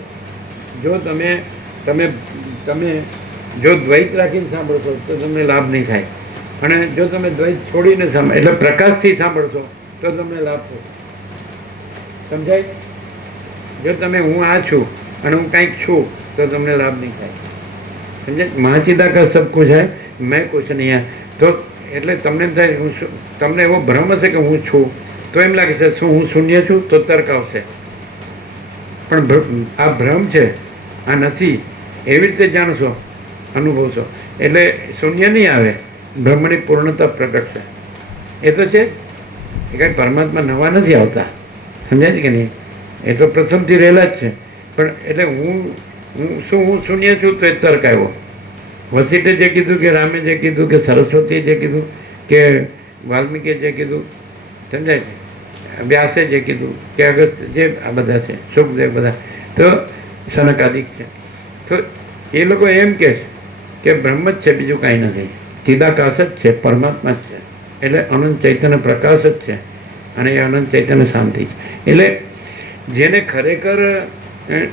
જો તમે જો દ્વૈત રાખીને સાંભળશો તો તમને લાભ નહીં થાય. અને જો તમે દ્વૈત છોડીને એટલે પ્રકાશથી સાંભળશો તો તમને લાભ થશે. સમજાય? જો તમે હું આ છું અને હું કંઈક છું તો તમને લાભ નહીં થાય. સમજાય? મહાચિદાકાર સબ કુછ હૈ, મેં કુછ નહીં હૈ. તો એટલે તમને એમ થાય તમને એવો ભ્રમ હશે કે હું છું, તો એમ લાગે છે શું હું શૂન્ય છું, તો તર્ક આવશે. પણ આ ભ્રમ છે, આ નથી, એવી રીતે જાણશો, અનુભવશો એટલે શૂન્ય નહીં આવે, બ્રહ્મની પૂર્ણતા પ્રગટ છે. એ તો છે, એ કાંઈ પરમાત્મા નવા નથી આવતા. સમજાય છે કે નહીં? એ તો પ્રથમથી રહેલા જ છે. પણ એટલે હું શૂન્ય છું તો એ તર્ક આવ્યો. વસિષ્ઠે જે કીધું કે રામે જે કીધું કે સરસ્વતીએ જે કીધું કે વાલ્મીકીએ જે કીધું, સમજાય છે, વ્યાસે જે કીધું કે અગસ્ત્ય જે આ બધા છે, સુખદેવ બધા, તો સનકાદિક છે, તો એ લોકો એમ કહે છે કે બ્રહ્મ જ છે, બીજું કાંઈ નથી, ચિદાકાશ જ છે, પરમાત્મા જ છે, એટલે અનંત ચૈતન્ય પ્રકાશ જ છે, અને એ અનંત ચૈતન્ય શાંતિ છે. એટલે જેને ખરેખર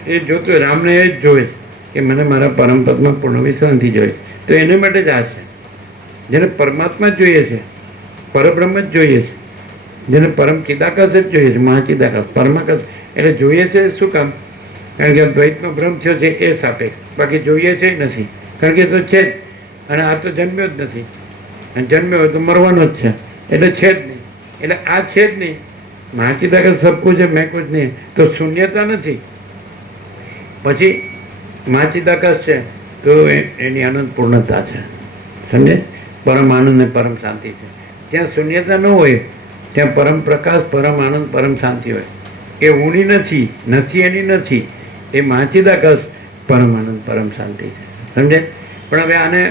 એ જોતું હોય, રામને એ જ જોવે કે મને મારા પરમ પદમાં પૂર્ણ વિશ્રાંતિ જોઈએ, તો એને માટે જ આ છે. જેને પરમાત્મા જ જોઈએ છે, પરબ્રહ્મ જ જોઈએ છે, જેને પરમ ચિદાકાશ જ જોઈએ છે, મહાચિદાકાશ પરમાકાશ, એટલે જોઈએ છે શું કામ? કારણ કે દ્વૈતનો ભ્રમ થયો છે એ સાપેક્ષ, બાકી જોઈએ છે નથી, કારણ કે એ તો છે જ, અને આ તો જન્મ્યો જ નથી, અને જન્મ્યો હોય તો મરવાનો જ છે, એટલે છે જ નહીં, એટલે આ છે જ નહીં. મહાચિદાકાશ સબ કુછ છે, મેં કુછ નહીં, તો શૂન્યતા નથી. પછી મહાચિદાકાશ છે તો એની અનંત પૂર્ણતા છે, સમજે? પરમ આનંદ ને પરમ શાંતિ છે. જ્યાં શૂન્યતા ન હોય ત્યાં પરમ પ્રકાશ, પરમ આનંદ, પરમ શાંતિ હોય. એ ઊણી નથી, નથી એની નથી, એ મહાચિદાકાશ પરમ આનંદ, પરમ શાંતિ છે, સમજે? પણ હવે આને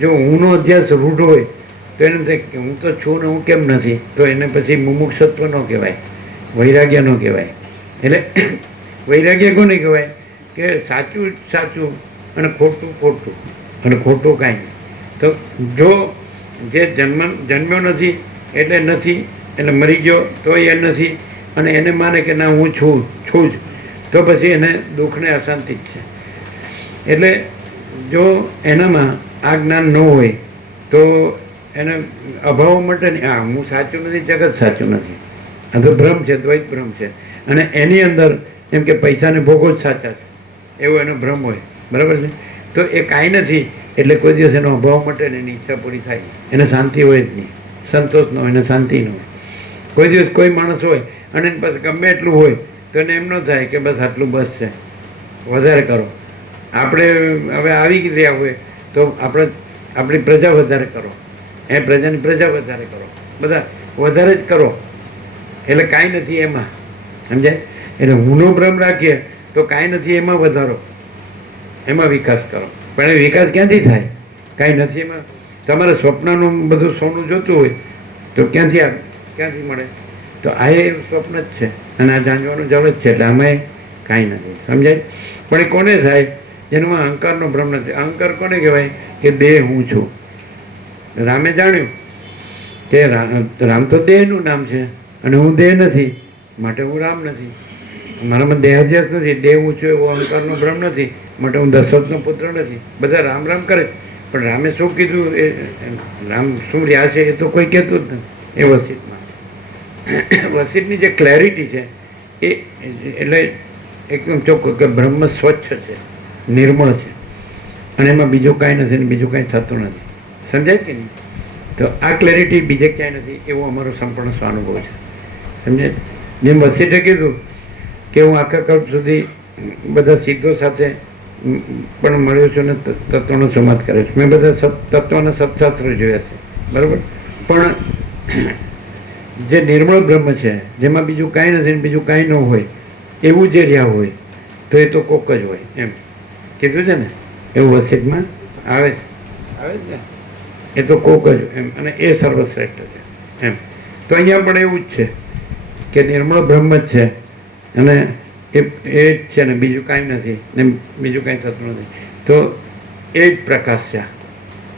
જો ઊંનો અધ્યાસ રૂઢ હોય તો એને થાય કે હું તો છું ને હું કેમ નથી, તો એને પછી મુમુક્ષત્વ ન કહેવાય, વૈરાગ્ય ન કહેવાય. એટલે વૈરાગ્ય કોને કહેવાય? કે સાચું સાચું અને ખોટું ખોટું, અને ખોટું કાંઈ નહીં. તો જો જે જન્મ્યો નથી એટલે નથી, એટલે મરી ગયો તો એ નથી, અને એને માને કે ના હું છું જ, તો પછી એને દુઃખને અશાંતિ જ છે. એટલે જો એનામાં આ જ્ઞાન ન હોય તો એને અભાવ માટે નહીં, હા હું સાચું નથી, જગત સાચું નથી, આ તો ભ્રમ છે, દ્વૈત ભ્રમ છે, અને એની અંદર એમ કે પૈસાને ભોગો જ સાચા છે, એવો એનો ભ્રમ હોય, બરાબર છે? તો એ કાંઈ નથી, એટલે કોઈ દિવસ એનો અભાવ માટે એની ઈચ્છા પૂરી થાય, એને શાંતિ હોય જ નહીં, સંતોષ ન હોય, એને શાંતિ ન હોય. કોઈ દિવસ કોઈ માણસ હોય અને એની પાસે ગમે એટલું હોય તો એને એમ ન થાય કે બસ આટલું બસ છે, વધારે કરો. આપણે હવે આવી રહ્યા હોય તો આપણી પ્રજા વધારે કરો, એ પ્રજાની પ્રજા વધારે કરો, બધા વધારે જ કરો, એટલે કાંઈ નથી એમાં, સમજાય? એટલે હુંનો ભ્રમ રાખીએ તો કાંઈ નથી એમાં વધારો, એમાં વિકાસ કરો. પણ એ વિકાસ ક્યાંથી થાય? કાંઈ નથી એમાં. તમારે સ્વપ્નનું બધું સોનું જોતું હોય તો ક્યાંથી મળે? તો આ એ સ્વપ્ન જ છે, અને આ જાણવાનું જળ જ છે, એટલે આમાં કાંઈ નથી, સમજાય? પણ એ કોને થાય? જેનામાં અહંકારનો ભ્રમ નથી. અહંકાર કોને કહેવાય? કે દેહ હું છું. રામે જાણ્યું કે રામ તો દેહનું નામ છે, અને હું દેહ નથી, માટે હું રામ નથી. મારામાં દેહાધ્યાસ નથી, દેહ હું છું એવો અહંકારનો ભ્રમ નથી, માટે હું દશરથનો પુત્ર નથી. બધા રામ રામ કરે, પણ રામે શું કીધું, એ રામ શું રહ્યા છે એ તો કોઈ કહેતું જ નથી. એ વસિષ્ઠમાં વસિષ્ઠની જે ક્લેરિટી છે એ એટલે એકદમ ચોખ્ખું કે બ્રહ્મ સ્વચ્છ છે, નિર્મળ છે, અને એમાં બીજું કાંઈ નથી, ને બીજું કાંઈ થતું નથી, સમજાય કે નહીં? તો આ ક્લેરિટી બીજે ક્યાંય નથી, એવો અમારો સંપૂર્ણ સ્વાનુભવ છે, સમજાય? જેમ વસિષ્ઠે કીધું કે હું આખા કલ્પ સુધી બધા સિદ્ધો સાથે પણ મળ્યો છું ને તત્વનો સંવાદ કર્યો છું. મેં બધા તત્વના સત્શાસ્ત્રો જોયા છે, બરાબર? પણ જે નિર્મળ બ્રહ્મ છે, જેમાં બીજું કાંઈ નથી, બીજું કાંઈ ન હોય, એવું જે રહ્યા હોય તો એ તો કોક જ હોય, એમ કીધું છે ને, એવું વસિષ્ઠમાં આવે જ ને, એ તો કોક જ એમ, અને એ સર્વશ્રેષ્ઠ છે, એમ. તો અહીંયા પણ એવું જ છે કે નિર્મળ બ્રહ્મ જ છે, અને એ જ છે ને, બીજું કાંઈ નથી, ને બીજું કાંઈ થતું નથી. તો એ જ પ્રકાશ છે,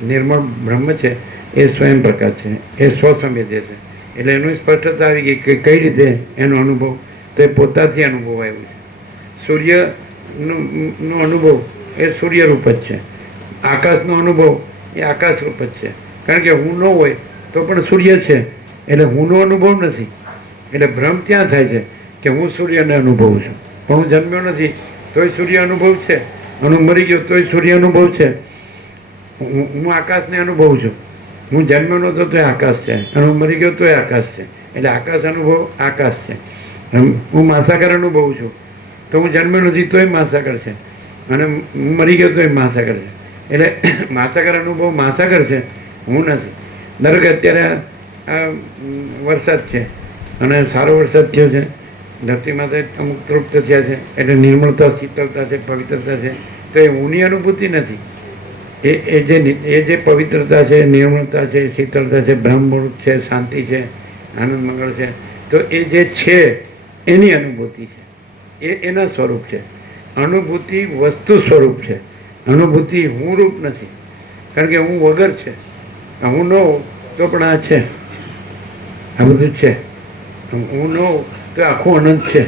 નિર્મળ બ્રહ્મ છે, એ સ્વયં પ્રકાશ છે, એ સ્વસંવેદ્ય છે. એટલે એનું સ્પષ્ટતા આવી ગઈ કે કઈ રીતે એનો અનુભવ, તો એ પોતાથી અનુભવ આવ્યો છે. સૂર્યનો અનુભવ એ સૂર્યરૂપ જ છે, આકાશનો અનુભવ એ આકાશ રૂપ જ છે. કારણ કે હું ન હોય તો પણ સૂર્ય છે, એટલે હુંનો અનુભવ નથી. એટલે ભ્રમ ત્યાં થાય છે કે હું સૂર્યને અનુભવું છું, પણ હું જન્મ્યો નથી તોય સૂર્ય અનુભવ છે, અને હું મરી ગયો તોય સૂર્ય અનુભવ છે. હું આકાશને અનુભવું છું, હું જન્મ્યો નહોતો તોય આકાશ છે, અને હું મરી ગયો તોય આકાશ છે, એટલે આકાશ અનુભવ આકાશ છે. હું મહાસાગર અનુભવું છું, તો હું જન્મ્યો નથી તોય મહાસાગર છે, અને હું મરી ગયો તોય મહાસાગર છે. એટલે મહાસાગર અનુભવ મહાસાગર છે, હું નથી. ધારો કે અત્યારે આ વરસાદ છે, અને સારો વરસાદ થયો છે, ધરતી માતા અમુક તૃપ્ત થયા છે, એટલે નિર્મળતા, શીતળતા છે, પવિત્રતા છે, તો એ ઊની અનુભૂતિ નથી, એ જે પવિત્રતા છે, નિર્મળતા છે, શીતળતા છે, બ્રહ્મમૂર્ત છે, શાંતિ છે, આનંદ મંગળ છે, તો એ જે છે એની અનુભૂતિ છે, એના સ્વરૂપ છે. અનુભૂતિ વસ્તુ સ્વરૂપ છે. અનુભૂતિ હું રૂપ નથી, કારણ કે હું વગર છે. હું ન હોઉં તો પણ આ છે, આ બધું છે. હું ન હોઉં તો આખું અનંત છે.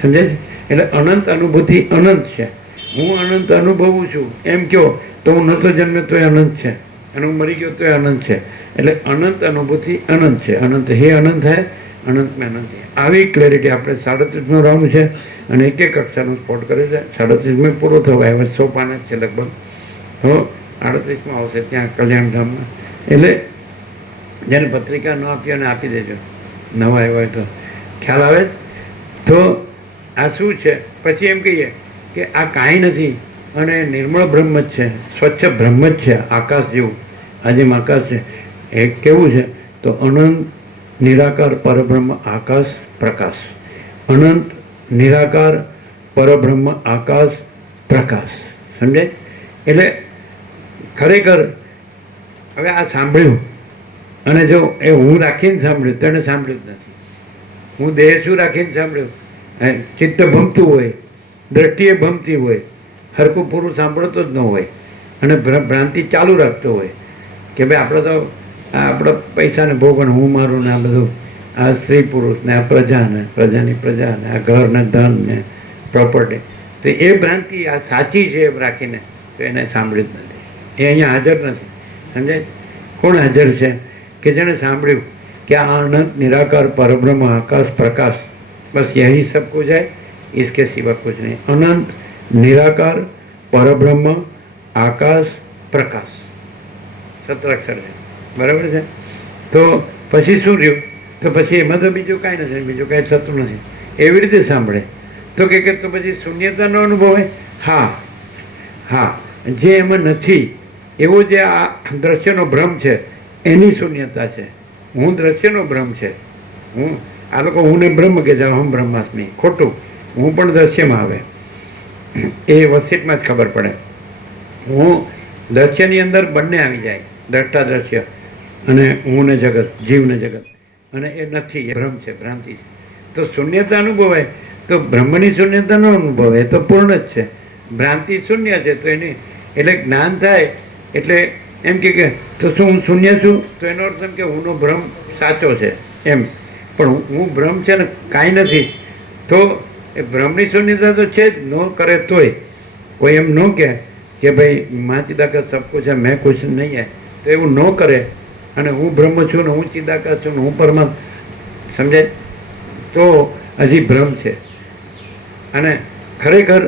સમજાય છે? એટલે અનંત અનુભૂતિ અનંત છે. હું અનંત અનુભવું છું એમ કહો તો હું નહોતો જન્મ્યો તોય અનંત છે, અને હું મરી ગયો તોય અનંત છે. એટલે અનંત અનુભૂતિ અનંત છે. અનંત હે અનંત હે, અનંત મેં અનંત હે. આવી ક્લેરિટી આપણે 37નો રાઉન્ડ છે અને એક કક્ષાનું સ્પોટ કરે છે. 37 પૂરો થવા હવે 100 પાના જ છે લગભગ, તો 38માં આવશે ત્યાં કલ્યાણધામમાં. એટલે જેને પત્રિકા ન આપી અને આપી દેજો, નવા આવ્યા હોય તો ખ્યાલ આવે. તો આ શું છે? પછી એમ કહીએ કે આ કાંઈ નથી અને નિર્મળ બ્રહ્મ જ છે, સ્વચ્છ બ્રહ્મ જ છે, આકાશ જેવું. આ જેમ આકાશ છે એ કેવું છે? તો અનંત નિરાકાર પરબ્રહ્મ આકાશ પ્રકાશ. અનંત નિરાકાર પરબ્રહ્મ આકાશ પ્રકાશ. સમજાય? એટલે ખરેખર હવે આ સાંભળ્યું અને જો એ હું રાખીને સાંભળ્યું તો એને સાંભળ્યું જ નથી. હું દેહ શું રાખીને સાંભળ્યું? ચિત્ત ભમતું હોય, દ્રષ્ટિએ ભમતી હોય, હરખું પૂરું સાંભળતો જ ન હોય અને ભ્રાંતિ ચાલુ રાખતો હોય કે ભાઈ આપણે તો આ આપણા પૈસાને ભોગવવાનું, હું મારું ને આ બધું, આ સ્ત્રી પુરુષ ને આ પ્રજા ને પ્રજાની પ્રજા ને આ ઘર ને ધન ને પ્રોપર્ટી, તો એ ભ્રાંતિ આ સાચી છે એમ રાખીને તો એને સાંભળ્યું જ નથી. એ અહીંયા હાજર નથી. સમજાય? કોણ હાજર છે? કે જેણે સાંભળ્યું कि अनंत निराकार परब्रह्म आकाश प्रकाश, बस यही सब कुछ है, इसके सिवा कुछ नहीं. अनंत निराकार परब्रह्म आकाश प्रकाश 17 अक्षर है. बराबर है? तो પછી શું રહ્યું? તો પછી એમાં તો બીજું કાંઈ નથી, બીજું કાંઈ થતું નથી. એવી રીતે સાંભળે તો કે તો પછી શૂન્યતાનો અનુભવ હોય. હા હા, જે એમાં નથી એવો જે આ દ્રશ્યનો ભ્રમ છે એની શૂન્યતા છે. હું દ્રશ્યનો ભ્રમ છે. હું આ લોકો હુંને બ્રહ્મ કે જાઓ, હમ બ્રહ્માસ્મી, ખોટું. હું પણ દ્રશ્યમાં આવે એ વસીટમાં જ ખબર પડે. હું દ્રશ્યની અંદર બંને આવી જાય, દ્રષ્ટા દ્રશ્ય અને હું ને જગત, જીવ ને જગત, અને એ નથી, એ ભ્રમ છે, ભ્રાંતિ છે. તો શૂન્યતા અનુભવાય તો બ્રહ્મની શૂન્યતા ન અનુભવાય, તો પૂર્ણ જ છે. ભ્રાંતિ શૂન્ય છે તો એની એટલે જ્ઞાન થાય એટલે એમ કે તો શું હું શૂન્ય છું? તો એનો અર્થ એમ કે હુંનો ભ્રમ સાચો છે એમ. પણ હું ભ્રમ છે ને કાંઈ નથી, તો એ ભ્રમની શૂન્યતા તો છે જ. ન કરે તોય કોઈ એમ ન કહે કે ભાઈ માં ચિદાકાશ સબ કુછ है, मैं कुछ नहीं है, તો એવું ન કરે અને હું બ્રહ્મ છું ને હું ચિદાકાશ છું ને હું પરમાત્મા, સમજાય? તો હજી ભ્રમ છે. અને ખરેખર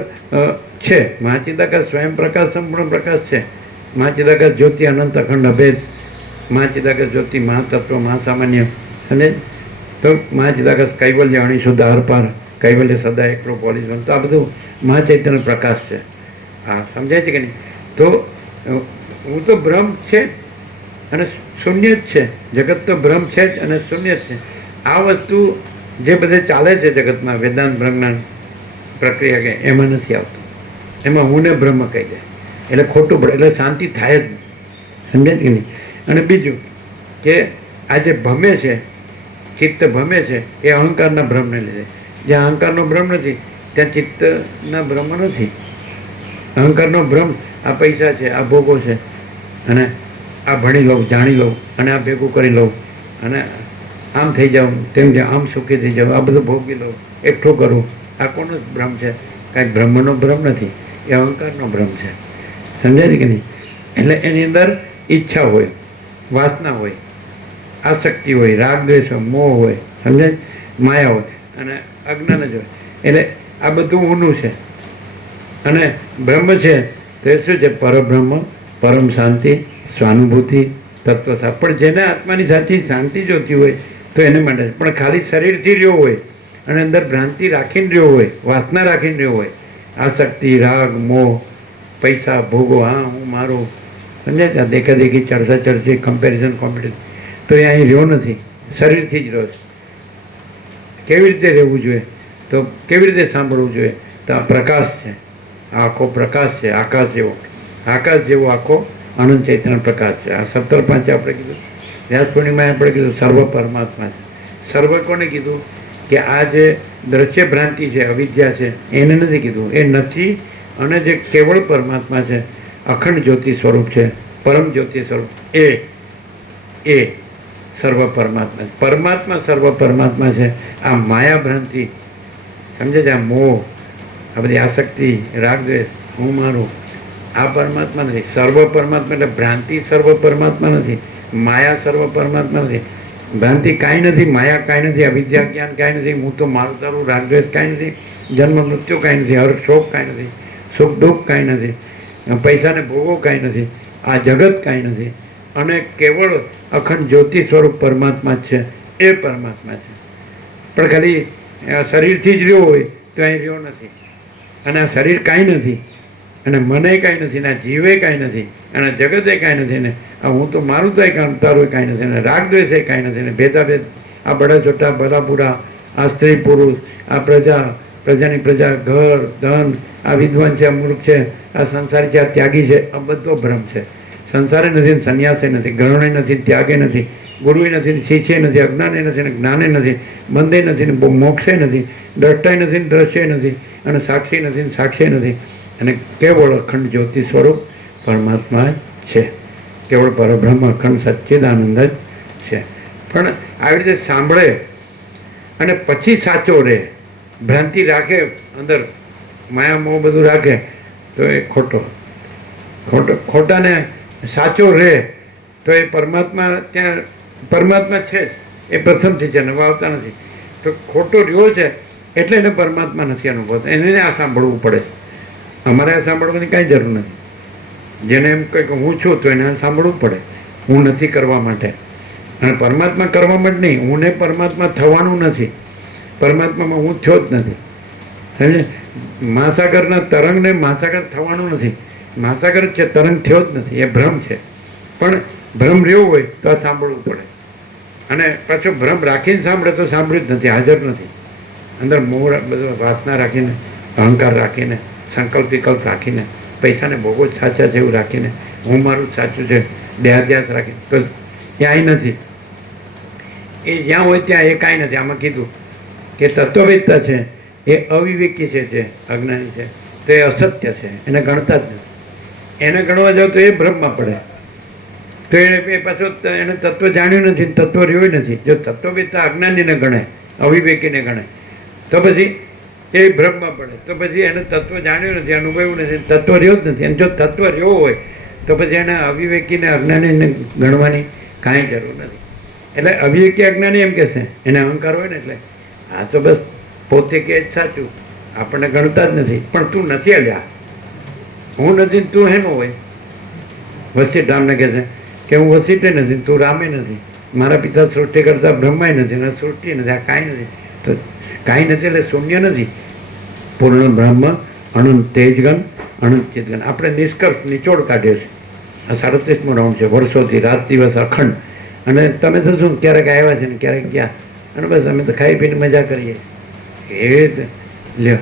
છે મહાચિદાકાશ સ્વયં પ્રકાશ, સંપૂર્ણ પ્રકાશ છે. મહાચિદાકાશ જ્યોતિ અનંત અખંડ અભેદ, મહાચિદાકાશ જ્યોતિ મહાતત્વ મહાસામાન્ય. અને તો મહાચિદાકાશ કૈવલ્ય અણીશુદ્ધ આરપાર, કૈવલ્ય સદા એકલો પોલીસ. તો આ બધું મહાચૈતન્ય પ્રકાશ છે. હા, સમજાય છે કે નહીં? તો હું તો ભ્રમ છે અને શૂન્ય જ છે. જગત તો ભ્રમ છે જ અને શૂન્ય જ છે. આ વસ્તુ જે બધે ચાલે છે જગતમાં, વેદાંત બ્રહ્માંડ પ્રક્રિયા કે એમાં નથી આવતું. એમાં હું ને બ્રહ્મ કહી દે એટલે ખોટું પડે, એટલે શાંતિ થાય જ નહીં. સમજાય કે નહીં? અને બીજું કે આ જે ભમે છે, ચિત્ત ભમે છે, એ અહંકારના ભ્રમને લીધે. જ્યાં અહંકારનો ભ્રમ નથી ત્યાં ચિત્તના ભ્રમ નથી. અહંકારનો ભ્રમ આ પૈસા છે, આ ભોગો છે, અને આ ભણી લઉં, જાણી લઉં, અને આ ભેગું કરી લઉં, અને આમ થઈ જાઉં, તેમ જાઉં, આમ સુખી થઈ જાઉં, આ બધું ભોગવી લઉં, એકઠું કરું. આ કોનો ભ્રમ છે? કાંઈ બ્રહ્મનો ભ્રમ નથી, એ અહંકારનો ભ્રમ છે. સમજાય છે કે નહીં? એટલે એની અંદર ઈચ્છા હોય, વાસના હોય, આસક્તિ હોય, રાગ દ્વેષ હોય, મોહ હોય, સમજાય? માયા હોય અને અજ્ઞાન જ હોય. એટલે આ બધું ઊનું છે. અને બ્રહ્મ છે તો એ શું છે? પરબ્રહ્મ, પરમ શાંતિ, સ્વાનુભૂતિ, તત્વ. પણ જેને આત્માની સાચી શાંતિ જોતી હોય તો એને માટે. પણ ખાલી શરીરથી રહ્યો હોય અને અંદર ભ્રાંતિ રાખીને રહ્યો હોય, વાસના રાખીને રહ્યો હોય, આસક્તિ, રાગ, મોહ, પૈસા, ભોગો, હા હું મારું, સમજાય? દેખાદેખી, ચર્ચા ચર્ચી, કમ્પેરિઝન, કોમ્પિટિશન, તો એ અહીં રહ્યો નથી, શરીરથી જ રહ્યો છે. કેવી રીતે રહેવું જોઈએ? તો કેવી રીતે સાંભળવું જોઈએ? તો આ પ્રકાશ છે, આ આખો પ્રકાશ છે, આકાશ જેવો. આકાશ જેવો આખો અનંત ચૈતન્ય પ્રકાશ છે. આ 17.5 આપણે કીધું, વ્યાસ પૂર્ણિમાએ આપણે કીધું સર્વ પરમાત્મા છે. સર્વ કોને કીધું? કે આ જે દ્રશ્ય ભ્રાંતિ છે, અવિદ્યા છે, એને નથી કીધું. એ નથી. અને જે કેવળ પરમાત્મા છે, અખંડ જ્યોતિ સ્વરૂપ છે, પરમ જ્યોતિ સ્વરૂપ, એ સર્વ પરમાત્મા છે. પરમાત્મા સર્વ પરમાત્મા છે. આ માયા ભ્રાંતિ સમજે છે, આ મોહ, આ બધી આસક્તિ, રાગદ્વેષ, હું મારું, આ પરમાત્મા નથી. સર્વ પરમાત્મા એટલે ભ્રાંતિ સર્વ પરમાત્મા નથી, માયા સર્વ પરમાત્મા નથી. ભ્રાંતિ કાંઈ નથી, માયા કાંઈ નથી, અવિદ્યા જ્ઞાન કાંઈ નથી, હું તો મારું તારું, રાગદ્વેષ કાંઈ નથી, જન્મ મૃત્યુ કાંઈ નથી, હર્ષ શોક કાંઈ નથી, સુખ દુઃખ કાંઈ નથી, પૈસાને ભોગવો કાંઈ નથી, આ જગત કાંઈ નથી. અને કેવળ અખંડ જ્યોતિ સ્વરૂપ પરમાત્મા જ છે. એ પરમાત્મા છે. પણ ખાલી શરીરથી જ રહ્યો હોય તો અહીં રહ્યો નથી. અને આ શરીર કાંઈ નથી, અને મને કાંઈ નથી, ને આ જીવે કાંઈ નથી, અને જગતે કાંઈ નથી, ને આ હું તો મારું તો તારું કાંઈ નથી, અને રાગદ્વેષ એ કાંઈ નથી, ને ભેદાભેદ, આ બડા છોટા બડા બુરા, આ સ્ત્રી પુરુષ, આ પ્રજાની પ્રજા, ઘર ધન, આ વિદ્વાન છે, આ મૂર્ખ છે, આ સંસારી છે, આ ત્યાગી છે, આ બધો ભ્રમ છે. સંસારે નથી, સંન્યાસે નથી, ગ્રહણે નથી, ત્યાગે નથી, ગુરુએ નથી, શિષ્ય નથી, અજ્ઞાને નથી, ને જ્ઞાને નથી, બંધે નથી, ને મોક્ષે નથી, દ્રષ્ટાય નથી, ને દ્રશ્ય નથી, અને સાક્ષી નથી, ને સાક્ષી નથી. અને કેવળ અખંડ જ્યોતિ સ્વરૂપ પરમાત્મા જ છે. કેવળ પરબ્રહ્મ અખંડ સચ્ચિદાનંદ જ છે. પણ આવી રીતે સાંભળે અને પછી સાચો રહે, ભ્રાંતિ રાખે, અંદર માયા મોહ બધું રાખે, તો એ ખોટાને સાચો રહે તો એ પરમાત્મા ત્યાં પરમાત્મા છે જ, એ પ્રથમથી છે, નવા આવતા નથી. તો ખોટો રહ્યો છે એટલે એને પરમાત્મા નથી અનુભવતા, એને આ સાંભળવું પડે. અમારે આ સાંભળવાની કાંઈ જરૂર નથી. જેને એમ કહે કે હું છું તો એને આ સાંભળવું પડે, હું નથી કરવા માટે. અને પરમાત્મા કરવા માટે નહીં, હું ને પરમાત્મા થવાનું નથી, પરમાત્મામાં હું થયો જ નથી. સમજે? મહાસાગરના તરંગને મહાસાગર થવાનું નથી, મહાસાગર છે, તરંગ થયો જ નથી, એ ભ્રમ છે. પણ ભ્રમ રહ્યો હોય તો આ સાંભળવું પડે. અને પાછો ભ્રમ રાખીને સાંભળે તો સાંભળ્યું જ નથી, હાજર નથી. અંદર મોહ બધો વાસના રાખીને, અહંકાર રાખીને, સંકલ્પ વિકલ્પ રાખીને, પૈસાને ભોગો જ સાચા છે એવું રાખીને, હું મારું જ સાચું છે દેહાધ્યાસ રાખીને, તો ક્યાંય નથી. એ જ્યાં હોય ત્યાં એ કાંઈ નથી. આમાં કીધું કે તત્વવેદતા છે એ અવિવેકી છે, જે અજ્ઞાની છે તો એ અસત્ય છે, એને ગણતા જ નથી. એને ગણવા જાવ તો એ ભ્રમમાં પડે. તો એ પાછો એને તત્વ જાણ્યું નથી, તત્વ રહ્યું નથી. જો તત્વવેદતા અજ્ઞાનીને ગણે, અવિવેકીને ગણે, તો પછી એ ભ્રમમાં પડે. તો પછી એને તત્વ જાણ્યું નથી, અનુભવ્યું નથી, તત્વ રહ્યો જ નથી. અને જો તત્વ રહ્યો હોય તો પછી એને અવિવેકીને અજ્ઞાનીને ગણવાની કાંઈ જરૂર નથી. એટલે અવિવેકી અજ્ઞાની એમ કહેશે, એને અહંકાર હોય ને, એટલે આ તો બસ પોતે કે જ સાચું, આપણને ગણતા જ નથી. પણ તું નથી અલ્યા, હું નથી, તું હેનું હોય. વસીટ રામને કહે છે કે હું વસીટે નથી, તું રામે નથી, મારા પિતા સૃષ્ટિ કરતા બ્રહ્માય નથી, અને સૃષ્ટિ નથી, આ કાંઈ નથી. તો કાંઈ નથી એટલે શૂન્ય નથી. પૂર્ણ બ્રહ્મ, અનંત તેજગન, અનંત ચિતગન. આપણે નિષ્કર્ષ નિચોડ કાઢ્યો છે. આ 37મો રાઉન્ડ છે, વર્ષોથી રાત દિવસ અખંડ. અને તમે તો શું ક્યારેક આવ્યા છે ને ક્યારેક ગયા, અને બસ અમે તો ખાઈ પીને મજા કરીએ. એવી રીતે લ્યો,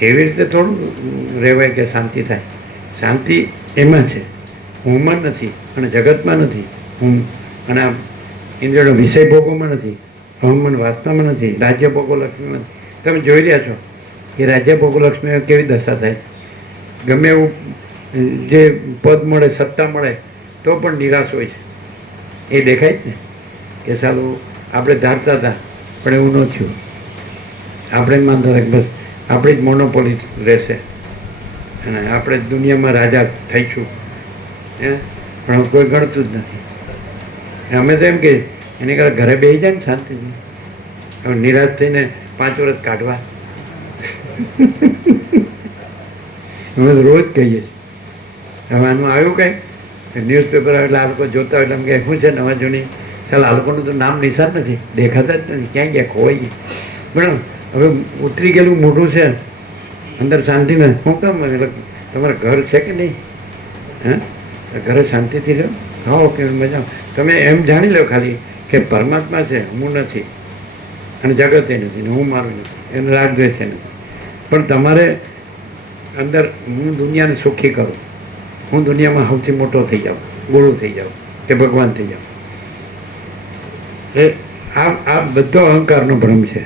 એવી રીતે થોડું રહેવાય કે શાંતિ થાય. શાંતિ એમાં છે, હુંમાં નથી, અને જગતમાં નથી. હું અને આ ઇન્દ્રિયોનો વિષય ભોગોમાં નથી, અહમન વાસનામાં નથી, રાજ્ય ભોગો લક્ષ્મીમાં નથી. તમે જોઈ રહ્યા છો કે રાજ્ય ભોગો લક્ષ્મી કેવી દશા થાય. ગમે એવું જે પદ મળે, સત્તા મળે, તો પણ નિરાશ હોય છે. એ દેખાય જ ને કે સાલું આપણે ધારતા હતા પણ એવું ન થયું. આપણે જ માનતા હતા કે બસ આપણી જ મોનોપોલી રહેશે અને આપણે જ દુનિયામાં રાજા થઈશું. પણ કોઈ ગણતું જ નથી. અમે તો એમ કે એની કરતાં ઘરે બેસી જાય ને શાંતિથી. હવે નિરાશ થઈને 5 વર્ષ કાઢવા અમે તો રોજ કહીએ. હવે આનું આવ્યું કંઈ ન્યૂઝપેપર આવે એટલે આ લોકો જોતા હોય એટલે એમ કે શું છે નવા જૂની, ચાલ આ લોકોનું તો નામ નિશાન નથી, દેખાતા જ નથી, ક્યાંય ગયા ખોવાઈ ગઈ. પણ હવે ઉતરી ગયેલું મોઢું છે, અંદર શાંતિ નથી. શું કામ એટલે તમારા ઘર છે કે નહીં? હા, ઘરે શાંતિથી રહો, ખાઓ કે મજા. તમે એમ જાણી લો ખાલી કે પરમાત્મા છે, હું નથી, અને જગત એ નથી, ને હું મારું નથી, એને રાગદ્વેષ નથી. પણ તમારે અંદર હું દુનિયાને સુખી કરું, હું દુનિયામાં સૌથી મોટો થઈ જાઉં, ગુરુ થઈ જાઉં કે ભગવાન થઈ જાઉં. એ આ બધો અહંકારનો ભ્રમ છે.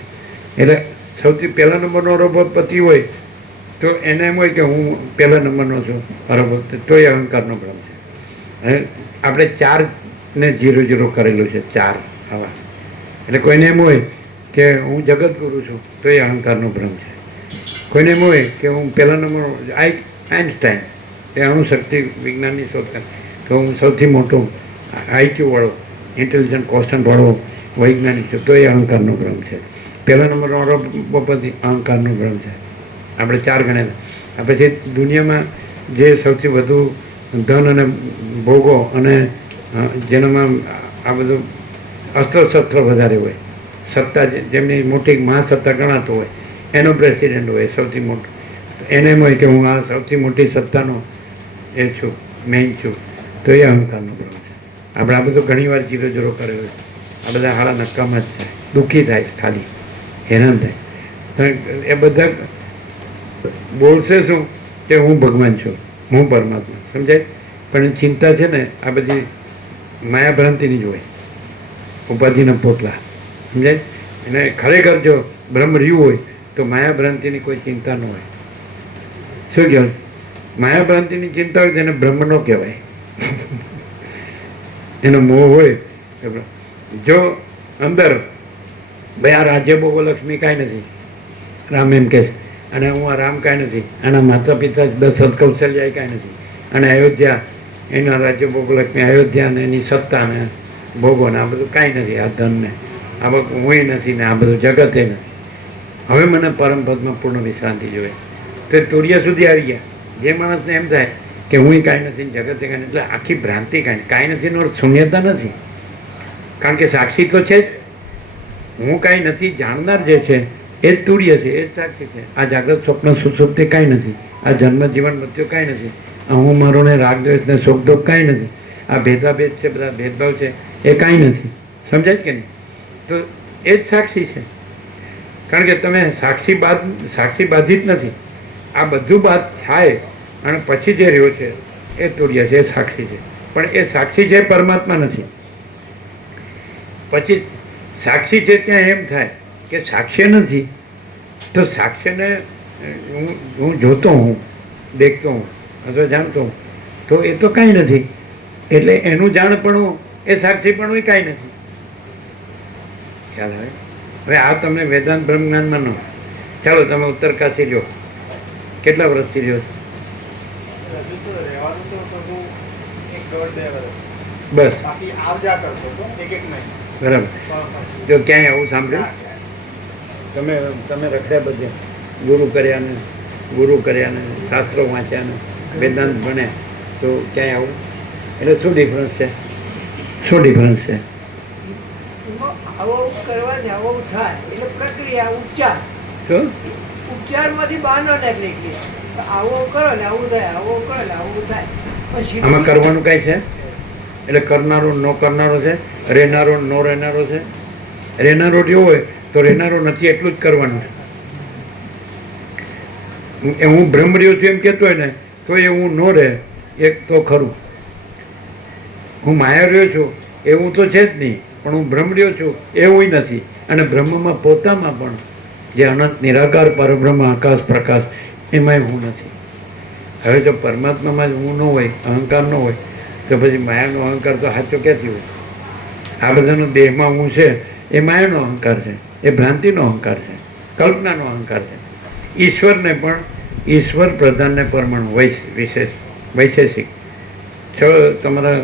એટલે સૌથી પહેલા નંબરનો અરબપતિ હોય તો એને એમ હોય કે હું પહેલા નંબરનો છું અરબપતિ, તો એ અહંકારનો ભ્રમ છે. અને આપણે 4 ને 0 કરેલું છે, 4 આવા. એટલે કોઈને એમ હોય કે હું જગતગુરુ છું તો એ અહંકારનો ભ્રમ છે. કોઈને એમ હોય કે હું પહેલા નંબર આઈન્સ્ટાઈન એ અણુશક્તિ વિજ્ઞાનની શોધ કરે તો હું સૌથી મોટો આઈક્યુ વાળો ઇન્ટેલિજન્ટ કોન્સ્ટન્ટ વાળો વૈજ્ઞાનિક છું, તો એ અહંકારનો ભ્રમ છે. પહેલા નંબરનો અરબપતિ અહંકારનો ભ્રમ છે. આપણે 4 ગણ્યા. પછી દુનિયામાં જે સૌથી વધુ ધન અને ભોગો અને જેનામાં આ બધું અસ્ત્ર શસ્ત્ર વધારે હોય, સત્તા જેમની મોટી મહાસત્તા ગણાતો હોય એનો પ્રેસિડેન્ટ હોય સૌથી મોટો, એને એમ હોય કે હું આ સૌથી મોટી સત્તાનો એ છું, મેઇન છું, તો એ અહંકારનો ભ્રમ છે. આપણે આ બધું ઘણી વાર 0 કરેલું છે. આ બધા હાડા નક્કામાં જ થાય, દુઃખી થાય, ખાલી હેરાન થાય. એ બધા બોલશે શું કે હું ભગવાન છું, હું પરમાત્મા, સમજાય? પણ ચિંતા છે ને આ બધી માયા ભ્રાંતિની જ હોય, ઉપાધિના પોટલા, સમજાય? અને ખરેખર જો બ્રહ્મ રહ્યું હોય તો માયા ભ્રાંતિની કોઈ ચિંતા ન હોય. શું કહેવાય? માયા ભ્રાંતિની ચિંતા હોય તેને બ્રહ્મ ન કહેવાય. એનો મોહ હોય. જો અંદર ભાઈ આ રાજ્ય ભોગલક્ષ્મી કાંઈ નથી, રામ એમ કહે છે, અને હું આ રામ કાંઈ નથી, આના માતા પિતા દશરથ કૌશલ્ય એ કાંઈ નથી, અને અયોધ્યા એના રાજ્ય ભોગલક્ષ્મી અયોધ્યા ને એની સત્તા ને ભોગો ને આ બધું કાંઈ નથી, આ ધન ને આ બધું હું નથી ને આ બધું જગતે નથી. હવે મને પરમ પદમાં પૂર્ણ વિશ્રાંતિ જોઈએ. તો એ તુર્ય સુધી આવી ગયા. જે માણસને એમ થાય કે હું કાંઈ નથી, જગતે કાંઈ નથી, એટલે આખી ભ્રાંતિ કાંઈ નથી નો શૂન્યતા નથી. કારણ કે સાક્ષી તો છે જ. હું કાંઈ નથી જાણનાર જે છે એ જ તુર્ય છે, એ જ સાક્ષી છે. આ જાગ્રત સ્વપ્ન સુસુપ્તિ કાંઈ નથી, આ જન્મ જીવન મૃત્યુ કાંઈ નથી, આ હું મારો ને રાગ દ્વેષ ને સુખ દુઃખ કાંઈ નથી, આ ભેદાભેદ છે, બધા ભેદભાવ છે, એ કાંઈ નથી. સમજાય કે નહીં? તો એ જ સાક્ષી છે. કારણ કે તમે સાક્ષી બાધિત નથી. આ બધું બાદ થાય અને પછી જે રહ્યો છે એ તુર્ય છે, એ સાક્ષી છે. પણ એ સાક્ષી છે પરમાત્મા નથી. પછી સાક્ષી છે ત્યાં એમ થાય કે સાક્ષ્ય નથી, તો સાક્ષ્યને હું જોતો હું, દેખતો હું અથવા જાણતો હું, તો એ તો કાંઈ નથી. એટલે એનું જાણપણું એ સાક્ષીપણું એ કાંઈ નથી. ખ્યાલ આવે? હવે આ તમને વેદાંત બ્રહ્મ જ્ઞાનમાં ન. ચાલો તમે ઉત્તરકાશી લ્યો, કેટલા વર્ષથી રહ્યો? બસ બરાબર. જો ક્યાંય આવું સાંભળ્યું? તમે રખડ્યા બધે, ગુરુ કર્યા ને શાસ્ત્રો વાંચ્યા ને વેદાંત ભણ્યા, તો ક્યાંય આવું? એટલે શું ડિફરન્સ છે? શું ડિફરન્સ છે? આવો કરવાથી આવો થાય એટલે પ્રક્રિયા ઉપચાર, શું ઉપચારમાંથી બહાર ન નીકળી. આવો કરો એટલે આવું થાય, આવો કરો એટલે આવું થાય. પછી આમાં કરવાનું કાંઈ છે? એટલે કરનારો ન કરનારો છે, રહેનારો ન રહેનારો છે. રહેનારો જો હોય તો રહેનારો નથી એટલું જ કરવાનું છે. હું બ્રહ્મ રહ્યો છું એમ કહેતો હોય ને તો એ હું ન રહે એક તો ખરું. હું માયા રહ્યો છું એવું તો છે જ નહીં, પણ હું બ્રહ્મ રહ્યો છું એવું નથી. અને બ્રહ્મમાં પોતામાં પણ જે અનંત નિરાકાર પરબ્રહ્મ આકાશ પ્રકાશ એમાંય હું નથી. હવે જો પરમાત્મામાં જ હું ન હોય, અહંકાર ન હોય, તો પછી માયાનો અહંકાર તો સાચો ક્યાંથી હોય? આ બધાનો દેહમાં હું છે એ માયાનો અહંકાર છે, એ ભ્રાંતિનો અહંકાર છે, કલ્પનાનો અહંકાર છે. ઈશ્વરને પણ ઈશ્વર પ્રધાનને પરમાણુ વિશેષ વૈશેષિક તમારા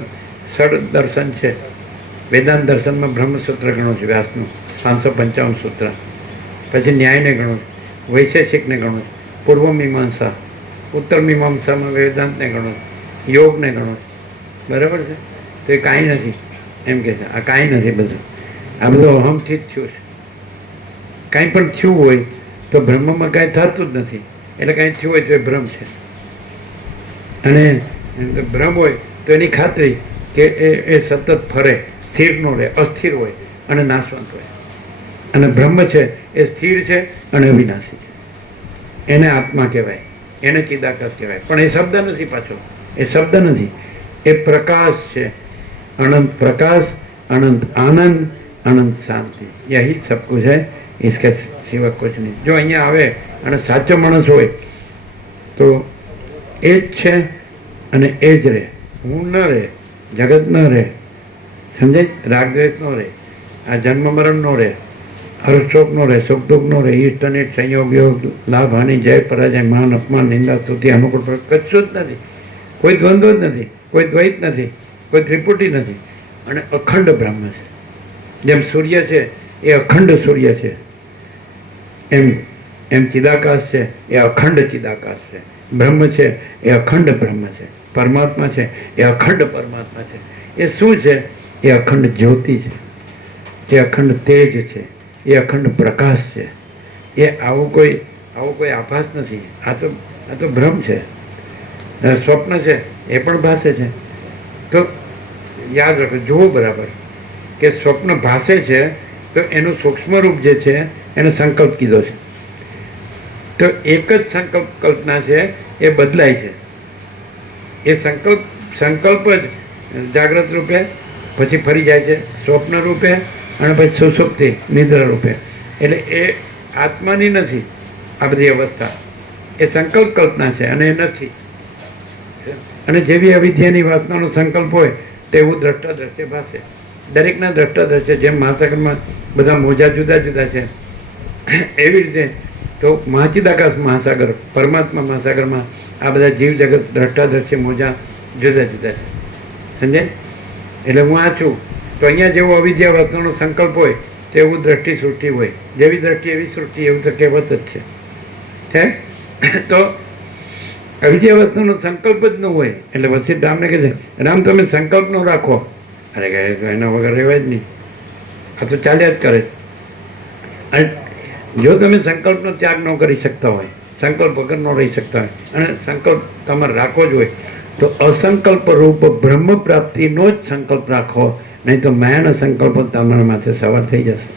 ષડ દર્શન છે. વેદાંત દર્શનમાં બ્રહ્મસૂત્ર ગણો છે, વ્યાસનું 555 સૂત્ર. પછી ન્યાયને ગણો છે, વૈશેષિકને ગણો છે, પૂર્વ મીમાંસા, ઉત્તર મીમાંસામાં વેદાંતને ગણો છે, યોગને ગણો છે. બરાબર છે? તો એ કાંઈ નથી એમ કહે છે. આ કાંઈ નથી બધું, આ બધું અહમથી જ થયું છે. કાંઈ પણ થયું હોય તો બ્રહ્મમાં કાંઈ થતું જ નથી. એટલે કાંઈ થયું હોય તો એ ભ્રમ છે. અને ભ્રમ હોય તો એની ખાતરી કે એ સતત ફરે, સ્થિર ન રહે, અસ્થિર હોય અને નાશવંત હોય. અને બ્રહ્મ છે એ સ્થિર છે અને અવિનાશી છે. એને આત્મા કહેવાય, એને ચિદાકાશ કહેવાય. પણ એ શબ્દ નથી પાછો, એ શબ્દ નથી, એ પ્રકાશ છે. अनंत प्रकाश, अनंत आनंद, अनंत शांति, यही सब कुछ है, इसके सिवा कुछ नहीं. जो અહીંયા આવે અને સાચો માણસ હોય તો એ જ છે અને એ જ રહે. હું ન રહે, જગત ન રહે, સમજાય? રાગદ્વેષ ન રહે, આ જન્મ મરણ ન રહે, હર્ષશોક ન રહે, સુખ દુઃખ ન રહે, ઈષ્ટ અનિષ્ટ, સંયોગ યોગ, લાભ હાનિ, જય પરાજય, માન અપમાન, નિંદા સ્તુતિ, અનુકૂળ, કશું જ નથી. કોઈ દ્વંદ્વ જ નથી, કોઈ દ્વૈત નથી, કોઈ ત્રિપુટી નથી, અને અખંડ બ્રહ્મ છે. જેમ સૂર્ય છે એ અખંડ સૂર્ય છે, એમ ચિદાકાશ છે એ અખંડ ચિદાકાશ છે. બ્રહ્મ છે એ અખંડ બ્રહ્મ છે. પરમાત્મા છે એ અખંડ પરમાત્મા છે. એ શું છે? એ અખંડ જ્યોતિ છે, એ અખંડ તેજ છે, એ અખંડ પ્રકાશ છે. એ આવો કોઈ આભાસ નથી. આ તો ભ્રમ છે. સ્વપ્ન છે એ પણ ભાસે છે. તો યાદ રાખો, જુઓ બરાબર કે સ્વપ્ન ભાસે છે તો એનું સૂક્ષ્મ રૂપ જે છે એને સંકલ્પ કીધો છે. તો એક જ સંકલ્પ કલ્પના છે, એ બદલાય છે. એ સંકલ્પ જ જાગ્રત રૂપે, પછી ફરી જાય છે સ્વપ્ન રૂપે, અને પછી સુષુપ્તિ નિદ્રા રૂપે. એટલે એ આત્માની નથી આ બધી અવસ્થા, એ સંકલ્પ કલ્પના છે અને એ નથી. અને જેવી અવિદ્યાની વાસનાનો સંકલ્પ હોય તેવું દ્રષ્ટા દ્રશ્ય ભાષે. દરેકના દ્રષ્ટા દ્રશ્ય, જેમ મહાસાગરમાં બધા મોજા જુદા જુદા છે, એવી રીતે તો મહાચિદાકાશ મહાસાગર, પરમાત્મા મહાસાગરમાં આ બધા જીવ જગત દ્રષ્ટા દ્રશ્ય મોજા જુદા જુદા છે. સમજાય? એટલે હું આ છું તો અહીંયા જેવો અવિદ્યા વાસનાનો સંકલ્પ હોય તેવું દ્રષ્ટિ સૃષ્ટિ હોય, જેવી દ્રષ્ટિ એવી સૃષ્ટિ, એવું તો કહેવત જ છે. તો અવિદ્યા વસ્તુનો સંકલ્પ જ ન હોય એટલે વસિષ્ઠ રામને કહે છે, રામ તમે સંકલ્પ ન રાખો. અરે કહે તો એના વગર રહેવાય જ નહીં, આ તો ચાલ્યા જ કરે. અને જો તમે સંકલ્પનો ત્યાગ ન કરી શકતા હોય, સંકલ્પ વગર ન રહી શકતા હોય, અને સંકલ્પ તમારે રાખવો જ હોય, તો અસંકલ્પ રૂપ બ્રહ્મ પ્રાપ્તિનો જ સંકલ્પ રાખો, નહીં તો માયાના સંકલ્પો તમારા માથે સવાર થઈ જશે.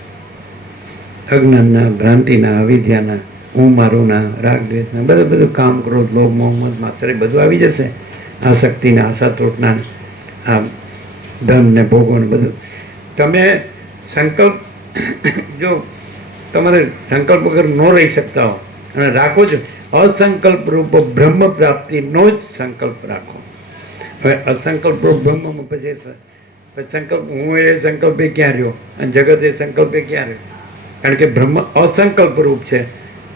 અજ્ઞાનના, ભ્રાંતિના, અવિદ્યાના, હું મારુંના, રાગ દ્વેષના, બધું કામ, ક્રોધ, લોભ, મોહ, મદ, માત્સર્ય બધું આવી જશે. આસક્તિના, આશા તૃષ્ણા, આ ધન ને ભોગો ને બધું. તમે સંકલ્પ, જો તમારે સંકલ્પ વગર ન રહી શકતા હો અને રાખો છો, અસંકલ્પ રૂપ બ્રહ્મ પ્રાપ્તિનો જ સંકલ્પ રાખો. હવે અસંકલ્પ રૂપ બ્રહ્મમાં પછી સંકલ્પ, હું એ સંકલ્પે ક્યાં રહ્યો અને જગત એ સંકલ્પે ક્યાં રહ્યો? કારણ કે બ્રહ્મ અસંકલ્પ રૂપ છે,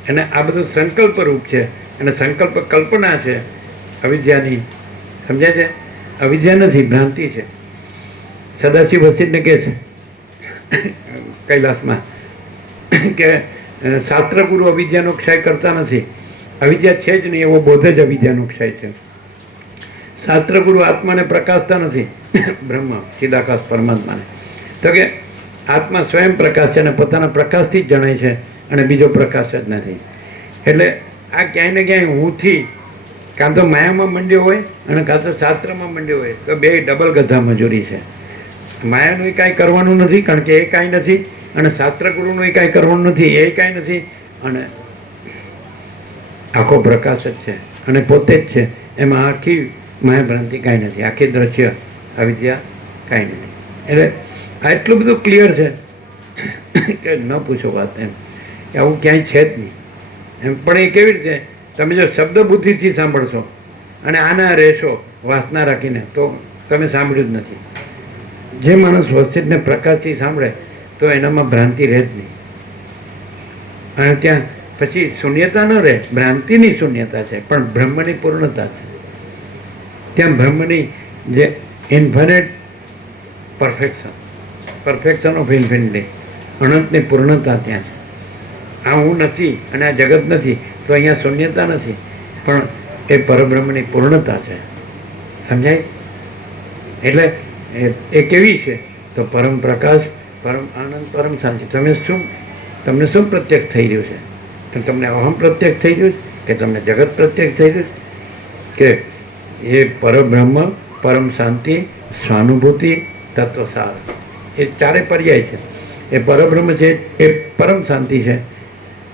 અને આ બધું સંકલ્પ રૂપ છે, અને સંકલ્પ કલ્પના છે અવિદ્યાની. સમજાય છે? અવિદ્યા નથી, ભ્રાંતિ છે. સદાશિવ વસિષ્ઠને કહે છે કૈલાસમાં કે શાસ્ત્રગુરુ અવિદ્યાનો ક્ષય કરતા નથી. અવિદ્યા છે જ નહીં એવો બોધ જ અવિદ્યાનો ક્ષય છે. શાસ્ત્રગુરુ આત્માને પ્રકાશતા નથી, બ્રહ્મ ચિદાકાશ પરમાત્માને. તો કે આત્મા સ્વયં પ્રકાશ છે અને પોતાના પ્રકાશથી જ જણાય છે, અને બીજો પ્રકાશ જ નથી. એટલે આ ક્યાંય ને ક્યાંય હુંથી કાં તો માયામાં મંડ્યો હોય અને કાં તો શાસ્ત્રમાં મંડ્યો હોય, તો બે ડબલ ગધા મજૂરી છે. માયાનું કાંઈ કરવાનું નથી, કારણ કે એ કાંઈ નથી, અને શાસ્ત્રગુરુનું એ કાંઈ કરવાનું નથી, એ કાંઈ નથી, અને આખો પ્રકાશ જ છે અને પોતે જ છે. એમાં આખી માયા ભ્રાંતિ કાંઈ નથી, આખી દ્રશ્ય અવિદ્યા કાંઈ નથી. એટલે આ એટલું બધું ક્લિયર છે કે ન પૂછો વાત. એમ કે આવું ક્યાંય છે જ નહીં એમ. પણ એ કેવી રીતે? તમે જો શબ્દ બુદ્ધિથી સાંભળશો અને આના રહેશો વાસના રાખીને, તો તમે સાંભળ્યું જ નથી. જે માણસ વસિષ્ઠને પ્રકાશથી સાંભળે તો એનામાં ભ્રાંતિ રહે જ નહીં, અને ત્યાં પછી શૂન્યતા ન રહે. ભ્રાંતિની શૂન્યતા છે પણ બ્રહ્મની પૂર્ણતા છે. ત્યાં બ્રહ્મની જે ઇન્ફિનિટ પરફેક્શન ઓફ ઇન્ફિનિટી, અનંતની પૂર્ણતા ત્યાં છે. આ હું નથી અને આ જગત નથી, તો અહીંયા શૂન્યતા નથી, પણ એ પરબ્રહ્મની પૂર્ણતા છે. સમજાય? એટલે એ કેવી છે? તો પરમ પ્રકાશ, પરમ આનંદ, પરમ શાંતિ. તમને શું પ્રત્યક્ષ થઈ રહ્યું છે? તો તમને અહમ પ્રત્યક્ષ થઈ રહ્યું કે તમને જગત પ્રત્યક્ષ થઈ રહ્યું કે એ પરબ્રહ્મ, પરમ શાંતિ, સ્વાનુભૂતિ, તત્વસાર, એ ચારે પર્યાય છે. એ પરબ્રહ્મ છે, એ પરમ શાંતિ છે,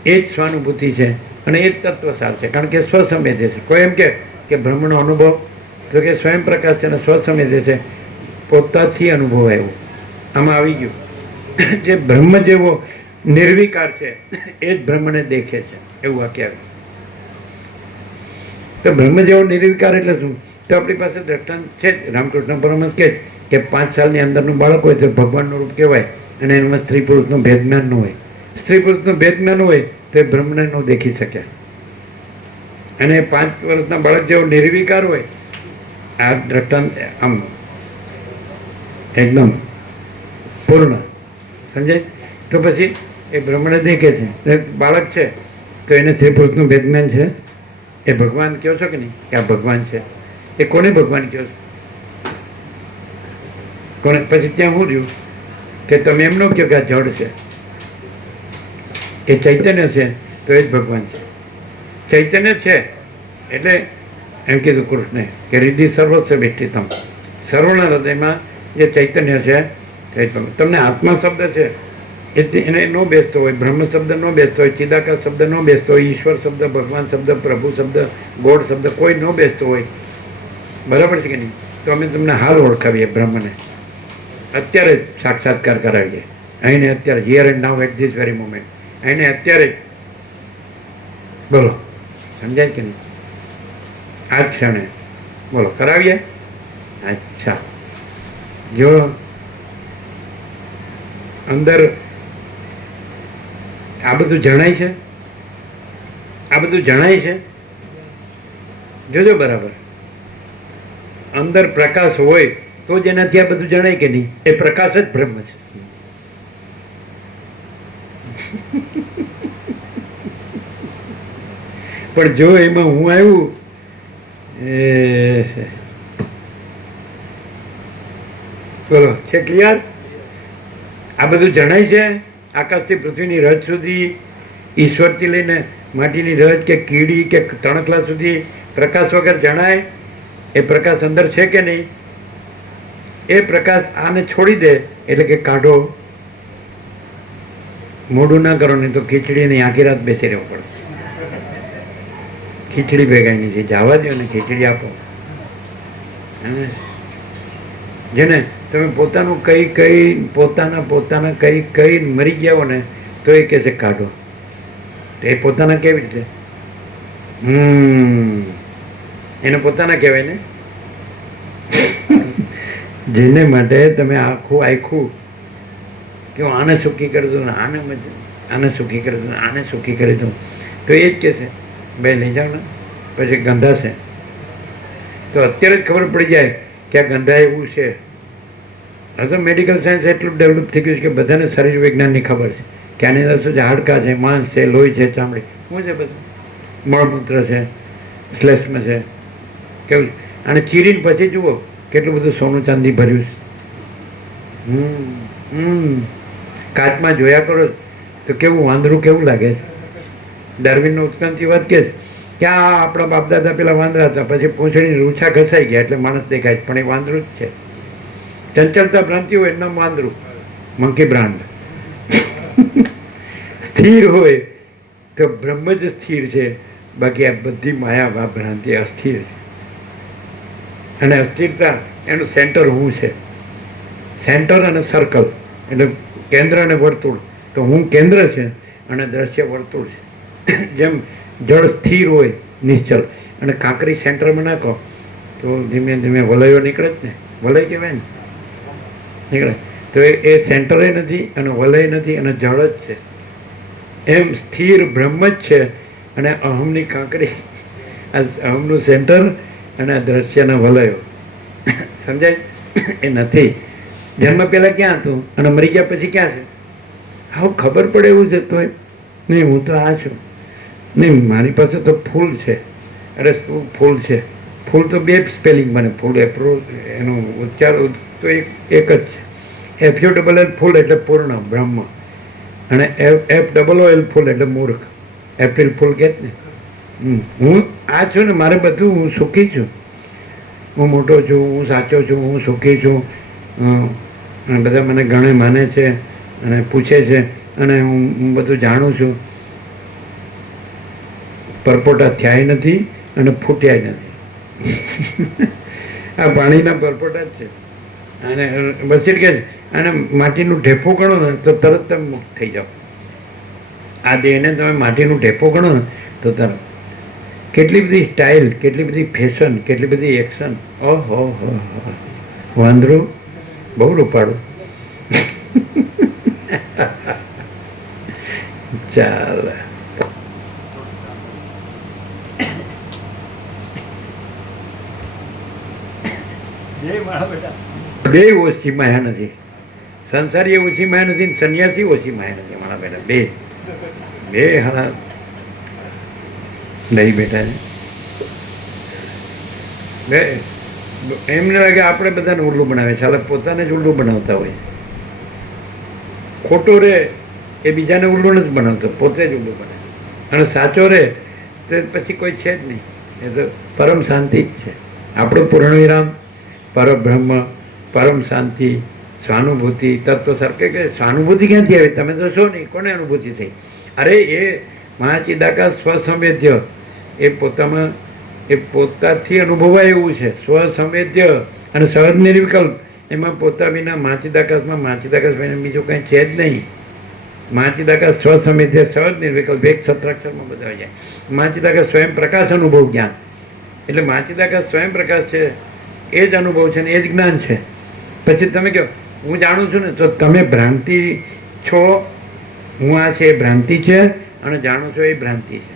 એ જ સ્વાનુભૂતિ છે, અને એ જ તત્વસાર છે. કારણ કે સ્વસંવેદ્ય છે. કોઈ એમ કે બ્રહ્મનો અનુભવ તો કે સ્વયં પ્રકાશ છે અને સ્વસંવેદ્ય છે, પોતાથી અનુભવ આવ્યો. આમાં આવી ગયું. જે બ્રહ્મ જેવો નિર્વિકાર છે એ જ બ્રહ્મને દેખે છે, એવું વાક્ય આવ્યું. તો બ્રહ્મ જેવો નિર્વિકાર એટલે શું? તો આપણી પાસે દ્રષ્ટાંત છે જ. રામકૃષ્ણ પરમહંસ કહે કે 5 સાલની અંદરનું બાળક હોય તો ભગવાનનું રૂપ કહેવાય, અને એમાં સ્ત્રી પુરુષનું ભેદજ્ઞાન ન હોય. સ્ત્રી પુરુષનું ભેદજ્ઞાન હોય તો એ બ્રહ્મને ન દેખી શકે. અને 5 વર્ષના બાળક જેવો નિર્વિકાર હોય, આ દ્રષ્ટાંત આમ એકદમ પૂર્ણ સમજાય. તો પછી એ બ્રહ્મને દેખે છે. બાળક છે તો એને સ્ત્રી પુરુષનું ભેદજ્ઞાન છે, એ ભગવાન કહો છો કે નહીં કે આ ભગવાન છે? એ કોને ભગવાન કહો છો? કોને? પછી ત્યાં શું રહ્યું કે તમે એમ ન કહો કે આ જડ છે, એ ચૈતન્ય છે તો એ જ ભગવાન છે. ચૈતન્ય છે એટલે એમ કીધું કૃષ્ણે કે હૃદય સર્વસ્વ વિષ્ટિતમ, સર્વના હૃદયમાં જે ચૈતન્ય છે તે જ ભગવાન. તમને આત્મા શબ્દ છે એને ન બેસતો હોય, બ્રહ્મ શબ્દ ન બેસતો હોય, ચિદાકાશ શબ્દ ન બેસતો હોય, ઈશ્વર શબ્દ, ભગવાન શબ્દ, પ્રભુ શબ્દ, ગોડ શબ્દ કોઈ ન બેસતો હોય, બરાબર છે કે નહીં? તો અમે તમને હાલ ઓળખાવીએ બ્રહ્મને, અત્યારે જ સાક્ષાત્કાર કરાવીએ, અહીંને અત્યારે, here and now at this very moment, અહીંને અત્યારે જ. બોલો, સમજાય કે નહીં? આ જ ક્ષણે બોલો, કરાવીએ. અચ્છા, જો અંદર આ બધું જણાય છે, આ બધું જણાય છે, જોજો બરાબર. અંદર પ્રકાશ હોય તો જ એનાથી આ બધું જણાય કે નહીં? એ પ્રકાશ જ બ્રહ્મ છે. પણ જો એમાં હું આવ્યું, બોલો, છે ક્લિયર? આ બધું જણાય છે, આકાશથી પૃથ્વીની રજ સુધી, ઈશ્વરથી લઈને માટીની રજ કે કીડી કે તણખલા સુધી પ્રકાશ વગર જણાય. એ પ્રકાશ અંદર છે કે નહીં? એ પ્રકાશ આને છોડી દે એટલે કે કાઢો. મોડું ના કરો નહીં તો ખીચડીની આખી રાત બેસી રહેવું પડે. ખીચડી ભેગાની છે, જવા દો ને, ખીચડી આપો. જેને તમે પોતાનું પોતાના કઈ મરી ગયા હો ને તો એ કહે છે કાઢો. તો એ પોતાના કેવી રીતે? એને પોતાના કહેવાય ને. જેને માટે તમે આખું કે હું આને સુખી કરી દઉં ને આને સુખી કરી દઉં, આને સુખી કરી દઉં, તો એ જ કહે છે બે લઈ જાઓ ને, પછી ગંધાશે. તો અત્યારે જ ખબર પડી જાય કે આ ગંધા એવું છે. હવે તો મેડિકલ સાયન્સ એટલું ડેવલપ થઈ ગયું છે કે બધાને શરીર વિજ્ઞાનની ખબર છે કે આની અંદર શું છે, હાડકાં છે, માંસ છે, લોહી છે, ચામડી, શું છે બધું, મળમૂત્ર છે, શ્લેષ્મ છે, કેવું. અને ચીરીને પછી જુઓ કેટલું બધું સોનું ચાંદી ભર્યું છે. કાચમાં જોયા કરો તો કેવું વાંદરું કેવું લાગે. ડાર્વિનનો ઉત્ક્રાંતિવાદ કે ક્યાં આપણા બાપ દાદા પેલા વાંદરા હતા, પછી પૂંછડી રૂછા ઘસાઈ ગયા એટલે માણસ દેખાય, પણ એ વાંદરું જ છે. ચંચલતા ભ્રાંતિ હોય એનું નામ વાંદરું, મંકી બ્રાન્ડ. સ્થિર હોય તો બ્રહ્મ જ સ્થિર છે, બાકી આ બધી માયા ભ્રાંતિ અસ્થિર છે. અને અસ્થિરતા એનું સેન્ટર હું છે. સેન્ટર અને સર્કલ એટલે કેન્દ્ર અને વર્તુળ. તો હું કેન્દ્ર છે અને દ્રશ્ય વર્તુળ છે. જેમ જળ સ્થિર હોય નિશ્ચલ, અને કાંકરી સેન્ટરમાં નાખો તો ધીમે ધીમે વલયો નીકળે જ ને, વલય કહેવાય ને, નીકળે. તો એ સેન્ટરે નથી અને વલય નથી અને જળ જ છે. એમ સ્થિર બ્રહ્મ જ છે અને અહમની કાંકરી, આ અહમનું સેન્ટર અને આ દ્રશ્યના વલયો. સમજાય? એ નથી. જન્મ પહેલાં ક્યાં હતું અને મરી ગયા પછી ક્યાં છે? આવું ખબર પડે એવું છે તોય નહીં હું તો આ છું, નહીં મારી પાસે તો ફૂલ છે. અરે શું ફૂલ છે? ફૂલ તો બે સ્પેલિંગ બને, ફૂલ એનો ઉચ્ચાર તો એક જ છે. FULL ફૂલ એટલે પૂર્ણ બ્રહ્મ, અને FOOL ફૂલ એટલે મૂર્ખ. એપ્રિલ ફૂલ કહે ને. હું આ છું ને, મારે બધું હું સુખી છું, હું મોટો છું, હું સાચો છું, હું સુખી છું. બધા મને ઘણે માને છે અને પૂછે છે અને હું બધું જાણું છું. પરપોટા થયા નથી અને ફૂટ્યા નથી. આ પાણીના પરપોટા જ છે. અને વસીર કે અને માટીનું ઢેફું ગણો ને તો તરત તમે મુક્ત થઈ જાઓ. આ દેહને તમે માટીનું ઢેફું ગણો ને તો તરત. કેટલી બધી સ્ટાઇલ, કેટલી બધી ફેશન, કેટલી બધી એક્શન. ઓહો હો વાંદરું બહુ રૂપાળું. ચાલ જય મારા બેટા. બે ઓછી માયા નથી. સંસારી ઓછી માયા નથી, સંન્યાસી ઓછી માયા નથી મારા બેટા. બે હારા નહીં બેટા. બે એમને લાગે આપણે બધાને ઉલ્લું બનાવે, ચાલે પોતાને જ ઉલ્લું બનાવતા હોય. ખોટું રે એ બીજાને ઉલ્લું નથી બનાવતો, પોતે જ ઉલ્લું બને. અને સાચો રે તો પછી કોઈ છે જ નહીં. એ તો પરમ શાંતિ જ છે. આપણું પૂર્ણ વિરામ, પરબ્રહ્મ, પરમ શાંતિ, સ્વાનુભૂતિ, તત્વ સરકે કે સ્વાનુભૂતિ ક્યાંથી આવી? તમે તો છો નહીં, કોને અનુભૂતિ થઈ? અરે એ મહાચિદાકાશ સ્વસંવેદ્ય, એ પોતામાં એ પોતાથી અનુભવાય એવું છે. સ્વસંવેદ્ય અને સહજ નિર્વિકલ્પ. એમાં પોતા વિના મહાચિદાકાશમાં મહાચિદાકાશ વિના બીજું કંઈ છે જ નહીં. મહાચિદાકાશ સ્વસંવેદ્ય, સહજ નિર્વિકલ્પ, એક સત્રાક્ષરમાં બધાઈ જાય. મહાચિદાકાશ સ્વયં પ્રકાશ અનુભવ જ્ઞાન. એટલે મહાચિદાકાશ સ્વયં પ્રકાશ છે, એ જ અનુભવ છે ને એ જ જ્ઞાન છે. પછી તમે કહો હું જાણું છું ને, તો તમે ભ્રાંતિ છો. હું આ છે એ ભ્રાંતિ છે, અને જાણું છો એ ભ્રાંતિ છે.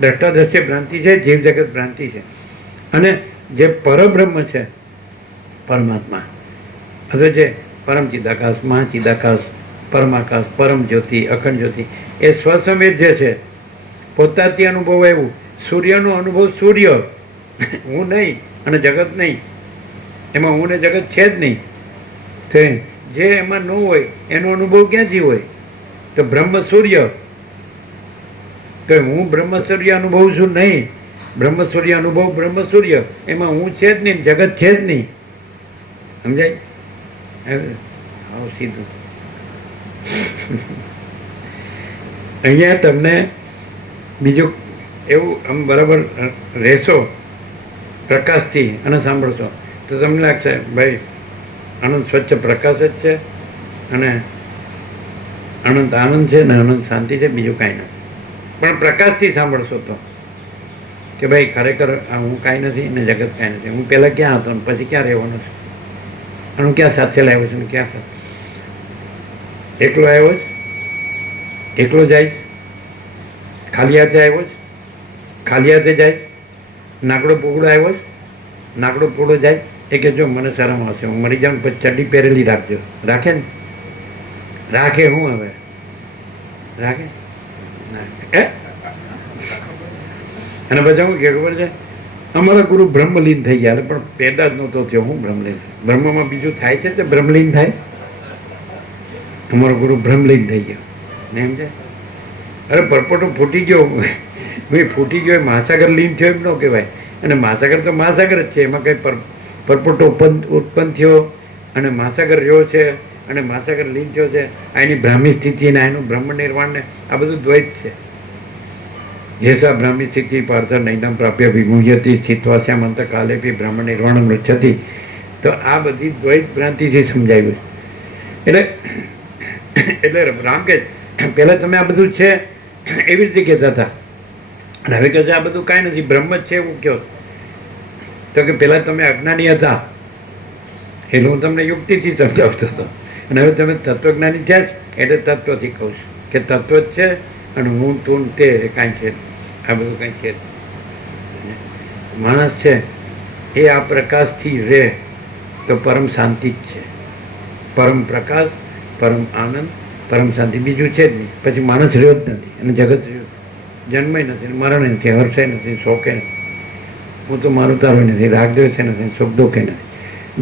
દ્રષ્ટા દ્રશ્ય ભ્રાંતિ છે, જીવ જગત ભ્રાંતિ છે. અને જે પરબ્રહ્મ છે, પરમાત્મા અથવા જે પરમ ચિદાકાશ, મહાચિદાકાશ, પરમાકાશ, પરમ જ્યોતિ, અખંડ જ્યોતિ, એ સ્વસંવેદ્ય છે, પોતાથી અનુભવ એવું. સૂર્યનો અનુભવ સૂર્ય, હું નહીં અને જગત નહીં. એમાં હું ને જગત છે જ નહીં. તો જે એમાં ન હોય એનો અનુભવ ક્યાંથી હોય? તો બ્રહ્મ સૂર્ય. તો હું બ્રહ્મ સૂર્ય અનુભવું છું નહીં. બ્રહ્મ સૂર્ય અનુભવ બ્રહ્મ સૂર્ય, એમાં હું છે જ નહીં, જગત છે જ નહીં. સમજાય? આવું સીધું. અહીંયા તમને બીજું એવું આમ બરાબર રહેશો પ્રકાશથી અને સાંભળશો તો તમને લાગશે ભાઈ અનંત સ્વચ્છ પ્રકાશ જ છે, અને અનંત આનંદ છે ને અનંત શાંતિ છે, બીજું કાંઈ નથી. પણ પ્રકાશથી સાંભળશો તો કે ભાઈ ખરેખર હું કાંઈ નથી ને જગત કાંઈ નથી. હું પહેલાં ક્યાં હતો ને પછી ક્યાં રહેવાનો છું, અને હું ક્યાં સાથે લાવ્યો છું ને ક્યાં સાથે એકલો આવ્યો જ, એકલો જાય, ખાલી હાથે આવ્યો જ, ખાલી હાથે જાય. નાકડો પોગડો આવ્યો જ, નાકડો પોગડો જાય. એ કે જો મને શરમ આવશે, હું મરી જાઉં પછી ચડ્ડી પહેરેલી રાખજો. રાખે ને? રાખે હું હવે? રાખે ના. અને પછી હું કે ખબર છે, અમારા ગુરુ બ્રહ્મલીન થઈ ગયા, પણ પેદા જ નહોતો થયો. હું બ્રહ્મલીન? બ્રહ્મમાં બીજું થાય છે તે બ્રહ્મલીન થાય? અમારો ગુરુ બ્રહ્મલીન થઈ ગયો ને એમ છે. અરે પરપોટો ફૂટી ગયો, ભાઈ ફૂટી ગયો, મહાસાગર લીન થયો એમ ન કહેવાય. અને મહાસાગર તો મહાસાગર જ છે, એમાં કંઈ પરપોટો ઉત્પન્ન થયો અને મહાસાગર રહ્યો છે અને મહાસાગર લીન થયો છે. આ એની બ્રાહ્મી સ્થિતિ ને એનું બ્રહ્મ નિર્વાણ ને આ બધું દ્વૈત છે. યેસા બ્રાહ્મી સ્થિતિ પાર્થ નૈનમ પ્રાપ્ય વિમુહ્યતિ સ્થિત્વાસ્યામ અંતકાલેપી બ્રહ્મ નિર્વાણમ ગચ્છતિ. તો આ બધી દ્વૈત ભ્રાંતિથી સમજાવ્યું. એટલે રામ કે પહેલાં તમે આ બધું છે એવી રીતે કહેતા હતા, અને હવે કહે છે આ બધું કાંઈ નથી, બ્રહ્મ જ છે એવું કહો. તો કે પહેલાં તમે અજ્ઞાની હતા, એટલે હું તમને યુક્તિથી સમજાવતો હતો, અને હવે તમે તત્વજ્ઞાની થયા જ એટલે તત્વથી કહું છું કે તત્વ જ છે, અને હું તું તે કાંઈ છે, આ બધું કાંઈ છે. માણસ છે એ આ પ્રકાશથી રહે તો પરમ શાંતિ જ છે. પરમ પ્રકાશ, પરમ આનંદ, પરમ શાંતિ, બીજું છે જ નહીં. પછી માણસ રહ્યો જ નથી, અને જગત રહ્યું, જન્મય નથી, મરણ નથી, હર્ષય નથી, શોકે નથી, હું તો મારું તારું નથી, રાગદ્વેષ નથી, સુખ દુઃખે નથી,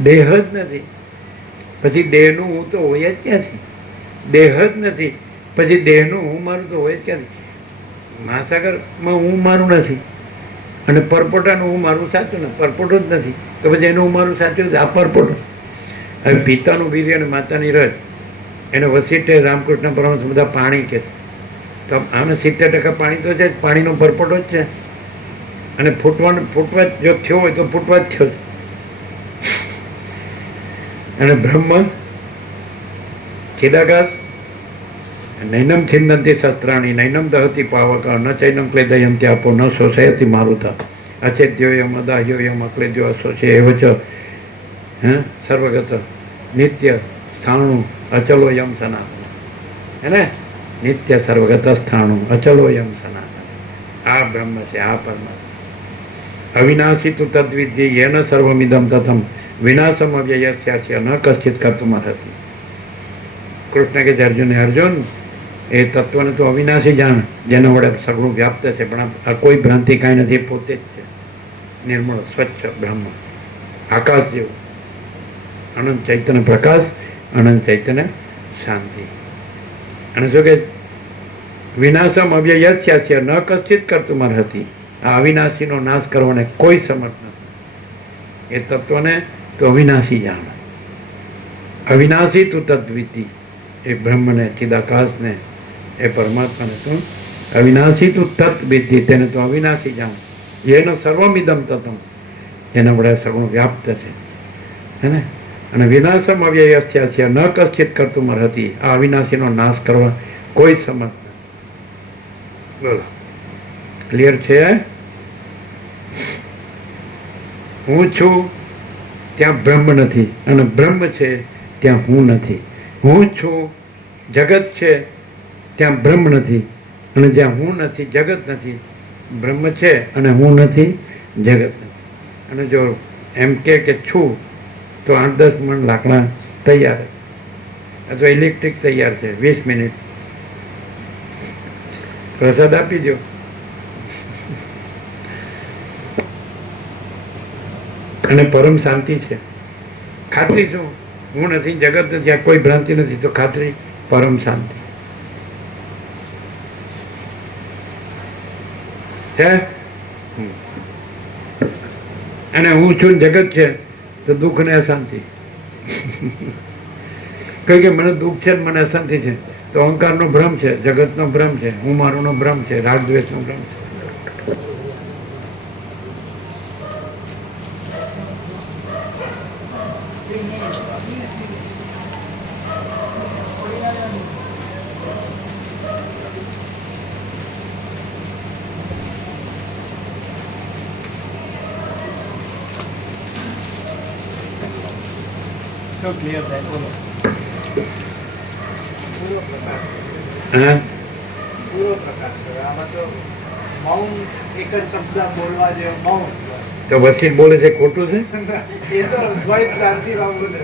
દેહ જ નથી. પછી દેહનું હું તો હોય જ ક્યાંથી? દેહ જ નથી, પછી દેહનું હું મારું તો હોય જ ક્યાંથી? મહાસાગરમાં હું મારું નથી, અને પરપોટાનું હું મારું સાચું ને પરપોટો જ નથી. તો પછી એનું હું મારું સાચું આ પરપોટો. હવે પિતાનું વીર્ય અને માતાની રજ, એને વસીટે રામકૃષ્ણ પરમહંસ બધા પાણી કે છે. તો આને 70% પાણી તો છે જ, પાણીનો પરપોટો જ છે. અને ફૂટવા જો થયો હોય તો ફૂટવા જ થયો. અને બ્રહ્મ ચિદાકાશ નૈનમ છિંદંતી શસ્ત્રાણી નૈનમ દહતી પાવક ન ચૈનમ ક્લેદયમ ત્યાપો ન શોષયતિ મારુતા અચેદ્યોયમ અદાહ્યોયમ અક્લેદ્યો અશોષે એવ ચ સર્વગત નિત્ય સ્થાણુ અચલોયમ સનાતન હે ને નિત્ય સર્વગત સ્થાણુ અચલોયમ સનાતન આ બ્રહ્મ છે આ પરમાત્મા અવિનાશી તું તદ્વિદ્ય યેન સર્વમિદમ તથમ વિનાશમ અવ્યયસ્યાસ્ય ન કશ્ચિત કર્તુમ અર્હતિ. કૃષ્ણ કે છે અર્જુને અર્જુન એ તત્વને તો અવિનાશી જાણ જેના વડે સગળું વ્યાપ્ત છે પણ આ કોઈ ભ્રાંતિ કાંઈ નથી પોતે જ છે નિર્મળ સ્વચ્છ બ્રહ્મ આકાશ જેવું અનંત ચૈતન્ય પ્રકાશ અનંત ચૈતન્ય શાંતિ. અને શું કે વિનાશમ અવ્યયસ્યાસ્ય ન કશ્ચિત કર્તુમ અર્હતિ. આ અવિનાશીનો નાશ કરવાને કોઈ સમર્થ નથી. એ તત્વને તો અવિનાશી જાણ અવિનાશી તું તદ્વિતિ એ બ્રહ્મને ચિદાકાશને એ પરમાત્માને તું અવિનાશી તું તત્વિધિ તેને તો અવિનાશી જાણ એનો સર્વમિદમ તત્વ એના વડે સગુણ વ્યાપ્ત છે હે ને. અને વિનાશમ અવ્યયસ્યાસ્ય ન કશ્ચિત કર્તુમ અર્હતિ. આ અવિનાશીનો નાશ કરવા કોઈ સમર્થ નથી. બોલો ક્લિયર છે? હું છું ત્યાં બ્રહ્મ નથી અને બ્રહ્મ છે ત્યાં હું નથી. હું છું જગત છે ત્યાં બ્રહ્મ નથી અને જ્યાં હું નથી જગત નથી. બ્રહ્મ છે અને હું નથી જગત નથી. અને જો એમ કે છું તો 8-10 મણ લાકડા તૈયાર અથવા ઇલેક્ટ્રિક તૈયાર છે 20 મિનિટ પ્રસાદ આપી દો. અને પરમ શાંતિ છે. ખાતરી શું? હું નથી જગત નથી આ કોઈ ભ્રાંતિ નથી તો ખાતરી પરમ શાંતિ છે. અને હું છું જગત છે તો દુઃખ ને અશાંતિ. કઈ કે મને દુઃખ છે મને અશાંતિ છે તો અહંકારનો ભ્રમ છે, જગતનો ભ્રમ છે, હું મારુંનો ભ્રમ છે, રાગ દ્વેષનો ભ્રમ છે. So clear that બોલો. પૂરો પ્રકાશ હા પૂરો પ્રકાશ થયો. આમાં તો મૌન એક જ શબ્દ બોલવા જેવો મૌન બસ. તો વસીલ બોલે છે ખોટું છે? એ તો દ્વૈત ક્રાંતિમાં બોલે.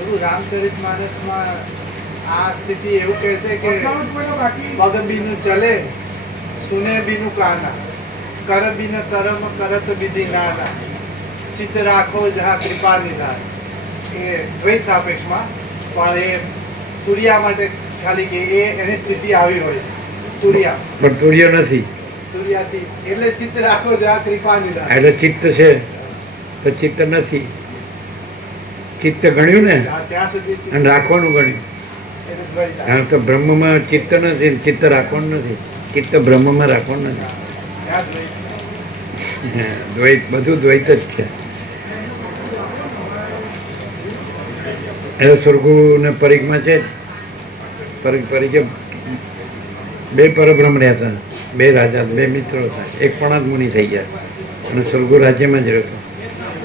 એવું રામચરિત માનસમાં આ સ્થિતિ એવું કહે છે કે પગ બીનું ચલે સુને બીનું કાના કર બીન કરમ કરત વિધિ નાના ચિત્ત રાખો જहाँ કૃપા નિધાન. એ દ્વૈત સાપેક્ષમાં પણ એ તુરિયા માટે ખાલી કે એ એની સ્થિતિ આવી હોય છે તુરિયા પણ તુર્ય નથી તુરિયાથી એટલે ચિત્ત રાખો જहाँ કૃપા નિધાન. એટલે ચિત્ત છે તો ચિત્ત નથી. ચિત્ત ગણ્યું ને ત્યાં સુધી ચિત્ત અને રાખવાનું ગણ્યું. એટલે દ્વૈત આવે. હા તો બ્રહ્મમાં ચિત્ત નથી ચિત્ત રાખવાનું નથી. ચિત્ત બ્રહ્મમાં રાખવાનું નથી. ત્યાં દ્વૈત. હા, દ્વૈત બધું દ્વૈત જ છે. એ સ્વર્ગુને પરીખમાં છે પરીખે બે પરબ્રહ્મ રહ્યા હતા, બે રાજા, બે મિત્રો હતા. એક પણ જ મુનિ થઈ ગયા અને સ્વર્ગુ રાજ્યમાં જ રહેતો.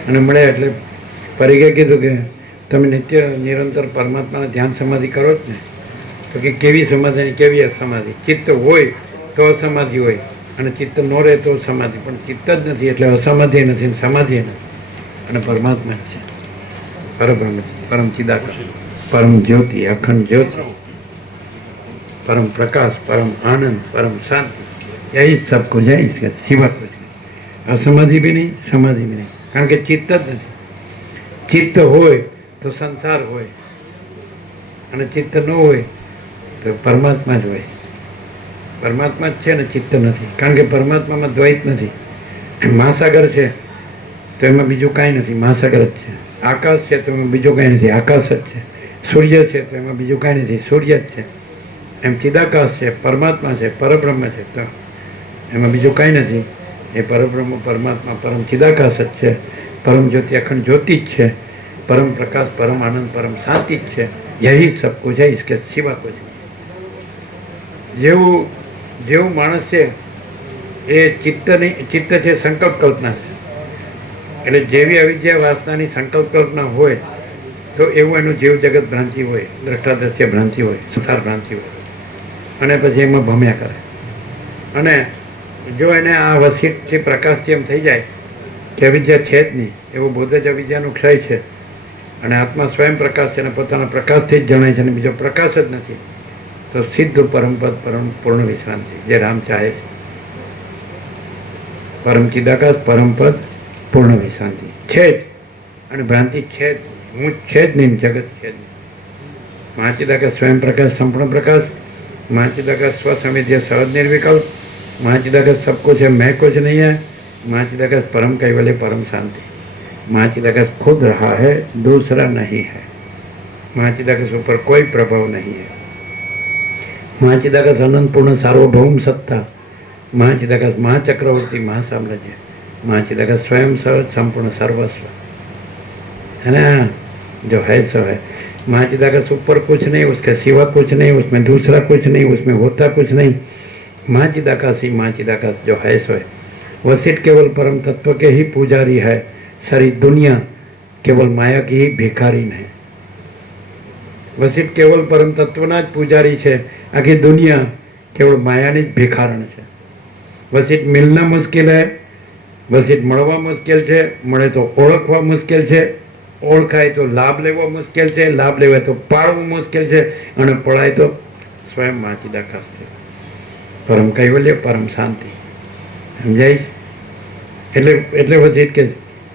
અને મળ્યા એટલે પરીખે કીધું કે તમે નિત્ય નિરંતર પરમાત્માને ધ્યાન સમાધિ કરો જ ને? તો કે કેવી સમાધિ કેવી અસમાધિ? ચિત્ત હોય તો અસમાધિ હોય અને ચિત્ત ન રહે તો સમાધિ. પણ ચિત્ત જ નથી એટલે અસમાધિ નથી ને સમાધિ નથી. અને પરમાત્મા છે પરબ્રહ્મ, પરમ ચિદાકાશ, પરમ જ્યોતિ, અખંડ જ્યોતિ, परम प्रकाश, परम आनंद, परम शांति, यही सब कुछ है. इसके सिवा कुछ नहीं. असमाधि भी नहीं, समाधि भी नहीं. कारण के चित्त જ નથી. ચિત્ત હોય તો સંસાર હોય અને ચિત્ત ન હોય તો પરમાત્મા જ હોય. પરમાત્મા જ છે ને ચિત્ત નથી. કારણ કે પરમાત્મામાં દ્વૈત નથી. મહાસાગર છે તો એમાં બીજું કાંઈ નથી, મહાસાગર જ છે. આકાશ છે તો એમાં બીજું કાંઈ નથી, આકાશ જ છે. સૂર્ય છે તો એમાં બીજું કાંઈ નથી, સૂર્ય જ છે. એમ ચિદાકાશ છે, પરમાત્મા છે, પરબ્રહ્મ છે. તો એમાં બીજું કાંઈ નથી. એ પરબ્રહ્મ પરમાત્મા પરમ ચિદાકાશ જ છે, પરમ જ્યોતિ અખંડ જ્યોતિ જ છે, પરમ પ્રકાશ, પરમ આનંદ, પરમ શાંતિ જ છે. યહી સબ કુછ है, इसके सिवा कुछ नहीं. જેવું માણસ છે એ ચિત્ત છે, સંકલ્પ કલ્પના છે. એટલે જેવી અવિદ્યા વાસનાની સંકલ્પ કલ્પના હોય તો એવું એનું જીવ જગત ભ્રાંતિ હોય, દ્રષ્ટાદ્રશ્ય ભ્રાંતિ હોય, સંસાર ભ્રાંતિ હોય, અને પછી એમાં ભમ્યા કરે. અને જો એને આ વસીટથી પ્રકાશથી એમ થઈ જાય કે અવિદ્યા છે જ નહીં, એવો બોધ જ અવિદ્યાનું ક્ષય છે, અને આત્મા સ્વયં પ્રકાશ છે અને પોતાના પ્રકાશથી જ જણાય છે અને બીજો પ્રકાશ જ નથી, તો સિદ્ધ પરમપદ, પરમ પૂર્ણ વિશ્રાંતિ, જે રામ ચાહે છે. પરમ ચિદાકાશ, પરમપદ, પૂર્ણ વિશ્રાંતિ છે જ, અને ભ્રાંતિ છે જ, હું છે જ નહીં, જગત છે જ નહીં. મહાચિદાકાશ સ્વયં પ્રકાશ, સંપૂર્ણ પ્રકાશ. મહાચિદાકાશ સ્વસમિધ્ય, સહજ निर्विकल्प. महाचिदाकाश सब कुछ है, मैं कुछ नहीं है. महाचिदाकाश परम कैवल्य, परम शांति. महाचिदाकाश खुद रहा है, दूसरा नहीं है. महाचिदाकाश ऊपर कोई प्रभाव नहीं है. महाचिदाकाश अनंत पूर्ण सार्वभौम सत्ता. महाचिदाकाश महाचक्रवर्ती, महासाम्राज्य. महाचिदाकाश स्वयं सर्व संपूर्ण सर्वस्व है ना, जो है सो है. महाचिदाकाश ऊपर कुछ नहीं, उसके सिवा कुछ नहीं, उसमें दूसरा कुछ नहीं, उसमें होता कुछ नहीं. महाचिदाकाश ही महाचिदाकाश जो है सो है. वशिष्ठ केवल परम तत्व के ही पुजारी है. सारी दुनिया केवल माया की ही भिखारी है. वशिष्ठ केवल परम तत्वना જ પૂજારી છે. આખી દુનિયા કેવળ માયાની જ ભિખારણ છે. વશિષ્ઠ મિલના મુશ્કેલ છે, વશિષ્ઠ મળવા મુશ્કેલ છે, મળે તો ઓળખવા મુશ્કેલ છે, ઓળખાય તો લાભ લેવો મુશ્કેલ છે, લાભ લેવાય તો પાળવું મુશ્કેલ છે, અને પળાય તો સ્વયં महाचिदाकाश છે. પરમ કૈવલ્ય, પરમ શાંતિ. સમજાય? એટલે વશિષ્ઠ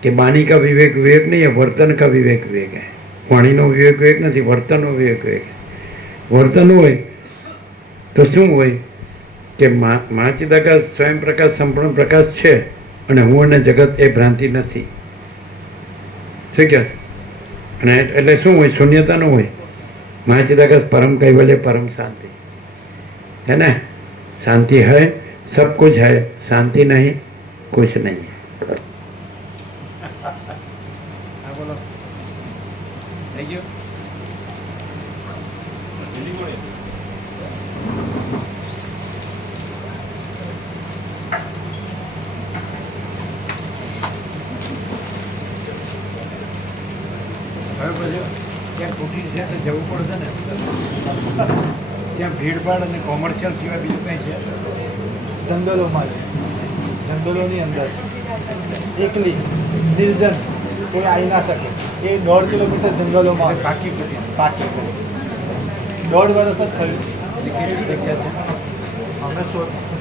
કે वाणी का विवेक विवेक नहीं है, वर्तन का विवेक विवेक है. वाणीનો વિવેક વિવેક નથી, વર્તનનો વિવેક વિવેક. વર્તન હોય તો શું હોય કે महाचिदाकाश સ્વયં પ્રકાશ, સંપૂર્ણ પ્રકાશ છે, અને હું અને જગત એ ભ્રાંતિ નથી. શું કહે? અને એટલે શું હોય? શૂન્યતા ન હોય. महाचिदाकाश परम कैवल्य, परम शांति है ना. शांति है, सब कुछ है. शांति नहीं, कुछ नहीं. હા બોલો, થઈ ગયું? હવે પછી ત્યાં ખોટી છે તો જવું પડશે ને. ત્યાં ભીડભાડ અને કોમર્શિયલ સિવાય બીજું કંઈ છે? જંગલોમાં છે, જંગલોની અંદર એકલી નિર્જન, કોઈ આવી ના શકે. એ 1.5 કિલોમીટર જંગલોમાં પાકી કરી પાકી કરી. 1.5 વર્ષ જ થયું. એ કેટલી જગ્યા છે? અમે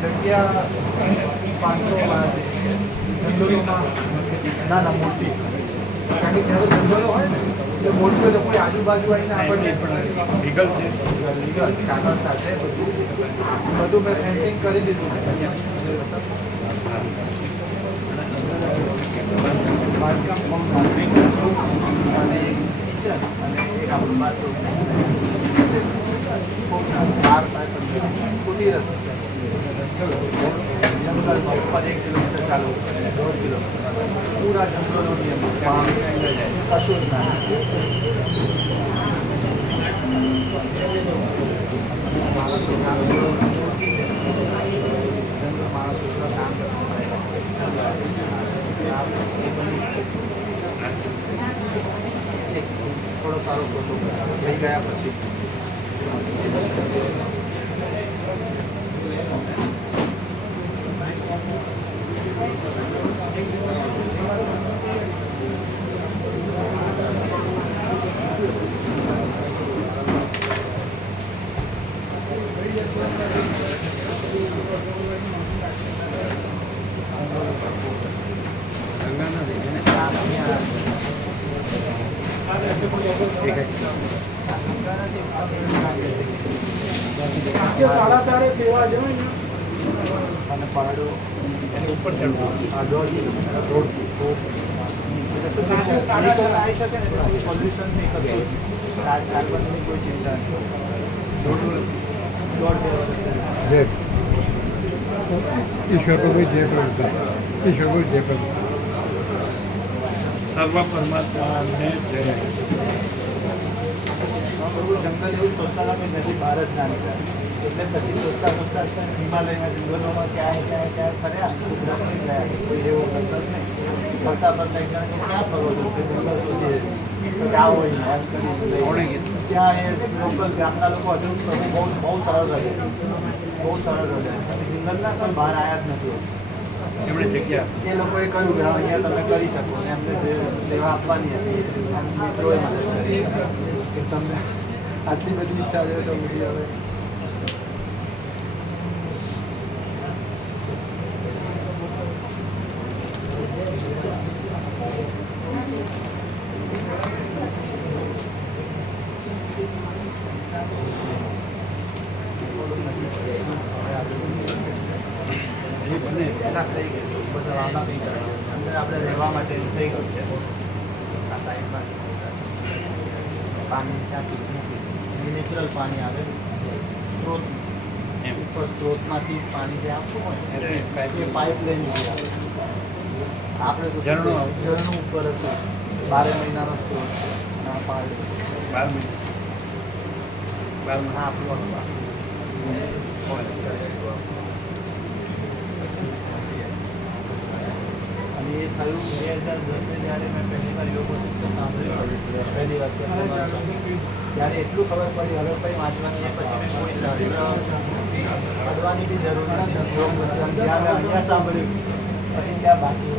જગ્યા 500 જંગલોમાં. ના ના, મોટી. કારણ કે ત્યારે જંગલો હોય ને એટલે મોટી હોય તો કોઈ આજુબાજુ આવીને આપણને લીગલ છે? લીગલ કાગળ સાથે બધું મેં ફેન્સિંગ કરી દીધું. બાંધકામ કોમ્પાઉન્ડિંગ અને કિચન અને એક આપણું બાથરૂમ. ખૂબ સારું. 12 બાય 15 ખુલ્લી રસ્તો. જંગલમાં ઉપર 1 કિલોમીટર ચાલુ, 1.5 કિલોમીટર પૂરા જંગલોની અંદર કશું જ ના. માણસો કામ માણસો કામ થોડો સારો ફોટો થઈ ગયા પછી અને પાડો એની ઉપર ચડવું. 1.5 કિલોમીટર રોડથી આવી શકે ને, પોલ્યુશન નહીં કરતું, કાર્બનની કોઈ ચિંતા નહીં. રોડ 1.5 વર્ષ જય ઈશ્વર પ્રભુ જય પ્રભુ ઈશ્વર પ્રભુ જય પ્રભુ સર્વ પરમાત્માને જય. પ્રભુ જંગલ એવું સોચતા હતા કે નદી બહાર જ ના નીકળે, એટલે પછી સોચતા હિમાલયના જંગલોમાં ક્યાં ફર્યા, ગુજરાતમાં ગયા, કોઈ એવો જંગલ નહીં. ફરતા ફરતા એક જણા કે ક્યાં ફરવો છો, કે જંગલ શોધીએ તો ક્યાં હોય ને એમ કરી ત્યાં એ લોકલ ગામના લોકો હજુ પ્રભુ બહુ સરળ રહે, બહુ સરળ રહે. જંગલના સર બહાર આવ્યા જ નથી. એમણે જગ્યા એ લોકોએ કહ્યું કે અહીંયા તમે કરી શકો ને એમને જે સેવા આપવાની હતી એમ મિત્રોએ મદદ કરી કે તમને આટલી બધી ઈચ્છા છે તો બધી હવે એ બને પહેલાં થઈ ગયું બધા વાવણા થઈ ગયા અંદર આપણે રહેવા માટે થઈ ગયું છે આ સાઈડમાં પાણી ત્યાંથી નેચરલ પાણી આવે સ્ત્રોત એમ. ઉપર સ્ત્રોતમાંથી પાણી જે આવતું હોય એ પાઇપ લઈને આવે આપણે તો ઝરણું આવે. ઝરણું ઉપર હતું 12 મહિનાનો સ્ત્રોત છે ના પાડે 12 મિનિટ 12 હા આપણું અને એ થયું 2010 જ્યારે મેં પહેલી વાર યોગ વશિષ્ઠ સાંભળ્યું પહેલી વાર ત્યારે એટલું ખબર પડી હવે કંઈ વાંચવાની છે પછી મેં કોઈ પડવાની બી જરૂર નથી યોગ વચન ત્યાં મેં અહીંયા સાંભળ્યું પછી ત્યાં બાકી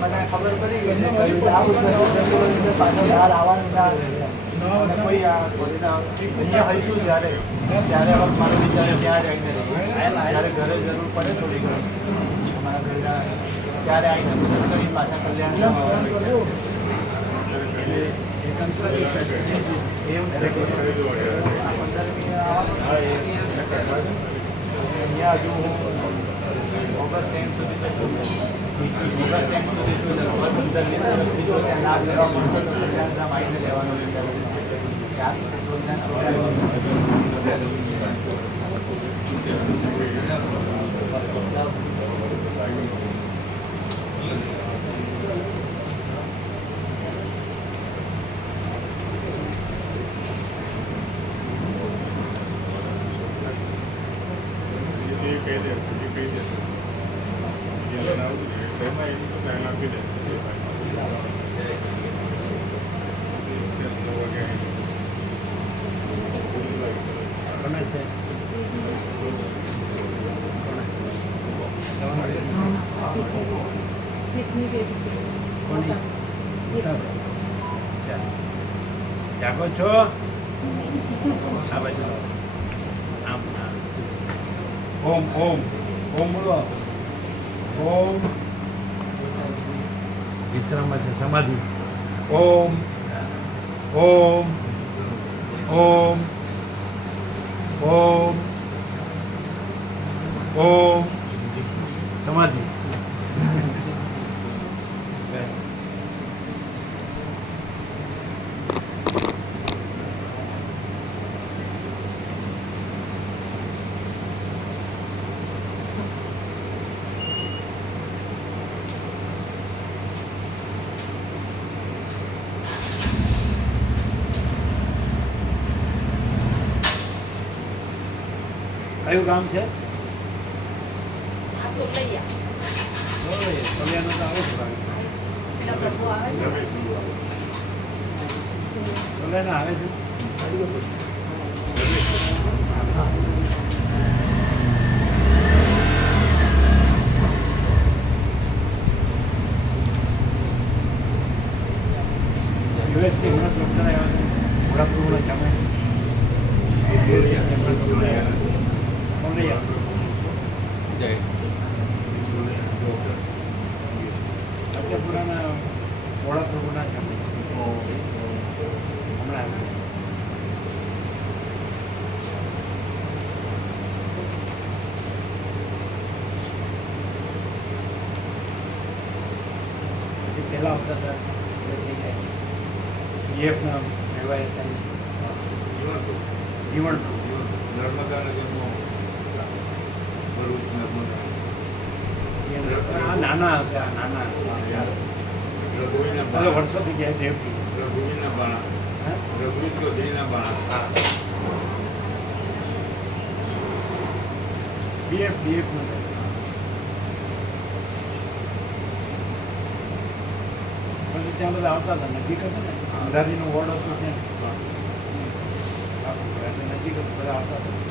મને ખબર પડી ગઈ પાછળ બહાર આવવાનું ના અને કોઈ અહીંયા હઈશું ત્યારે ત્યારે હવે મારો વિચાર ત્યાં જઈને જ્યારે ઘરે જરૂર પડે થોડી ઘણી અમારા ઘરે ત્યારે આવીને મદદ કરી પાછા કલ્યાણ એવું છે કે આ 15મી આવવાનું અહીંયા હજુ હું ઓગસ્ટ એન્ડ સુધી છું ઓગસ્ટ એન્ડ સુધી છું 15મી વર્ષથી જો ત્યાં લાભ લેવા મળશે તો કલ્યાણ ધામ આવીને લેવાનો વિચાર ત્યાં બને છે કોની? જાગો છો આ બાજુ આમ ઓમ ઓમ ઓમ બોલો ઓમ વિશ્રામમાં છે સમાધિ ઓમ ઓમ ઓમ ઓમ ઓમ સમાધિ કયું ગામ છે? કલ્યાણનું તો આવે છે કલ્યાણ આવે છે યુએસથી હમણાં ડૉક્ટર આવ્યા છે વડાપ્રભુના ચામે સત્યપુરાના વડાપ્રભુના ચામે હમણાં પહેલાં આવતા હતા એમના કહેવાય જીવન આ નાના હશે આ નાના બધા વર્ષોથી ગયા દેવથી બીએફ નું પછી ત્યાં બધા આવતા હતા નજીક હતું ને અંધારીનું વોર્ડ હતું ત્યાં એટલે નજીક હતું બધા આવતા હતા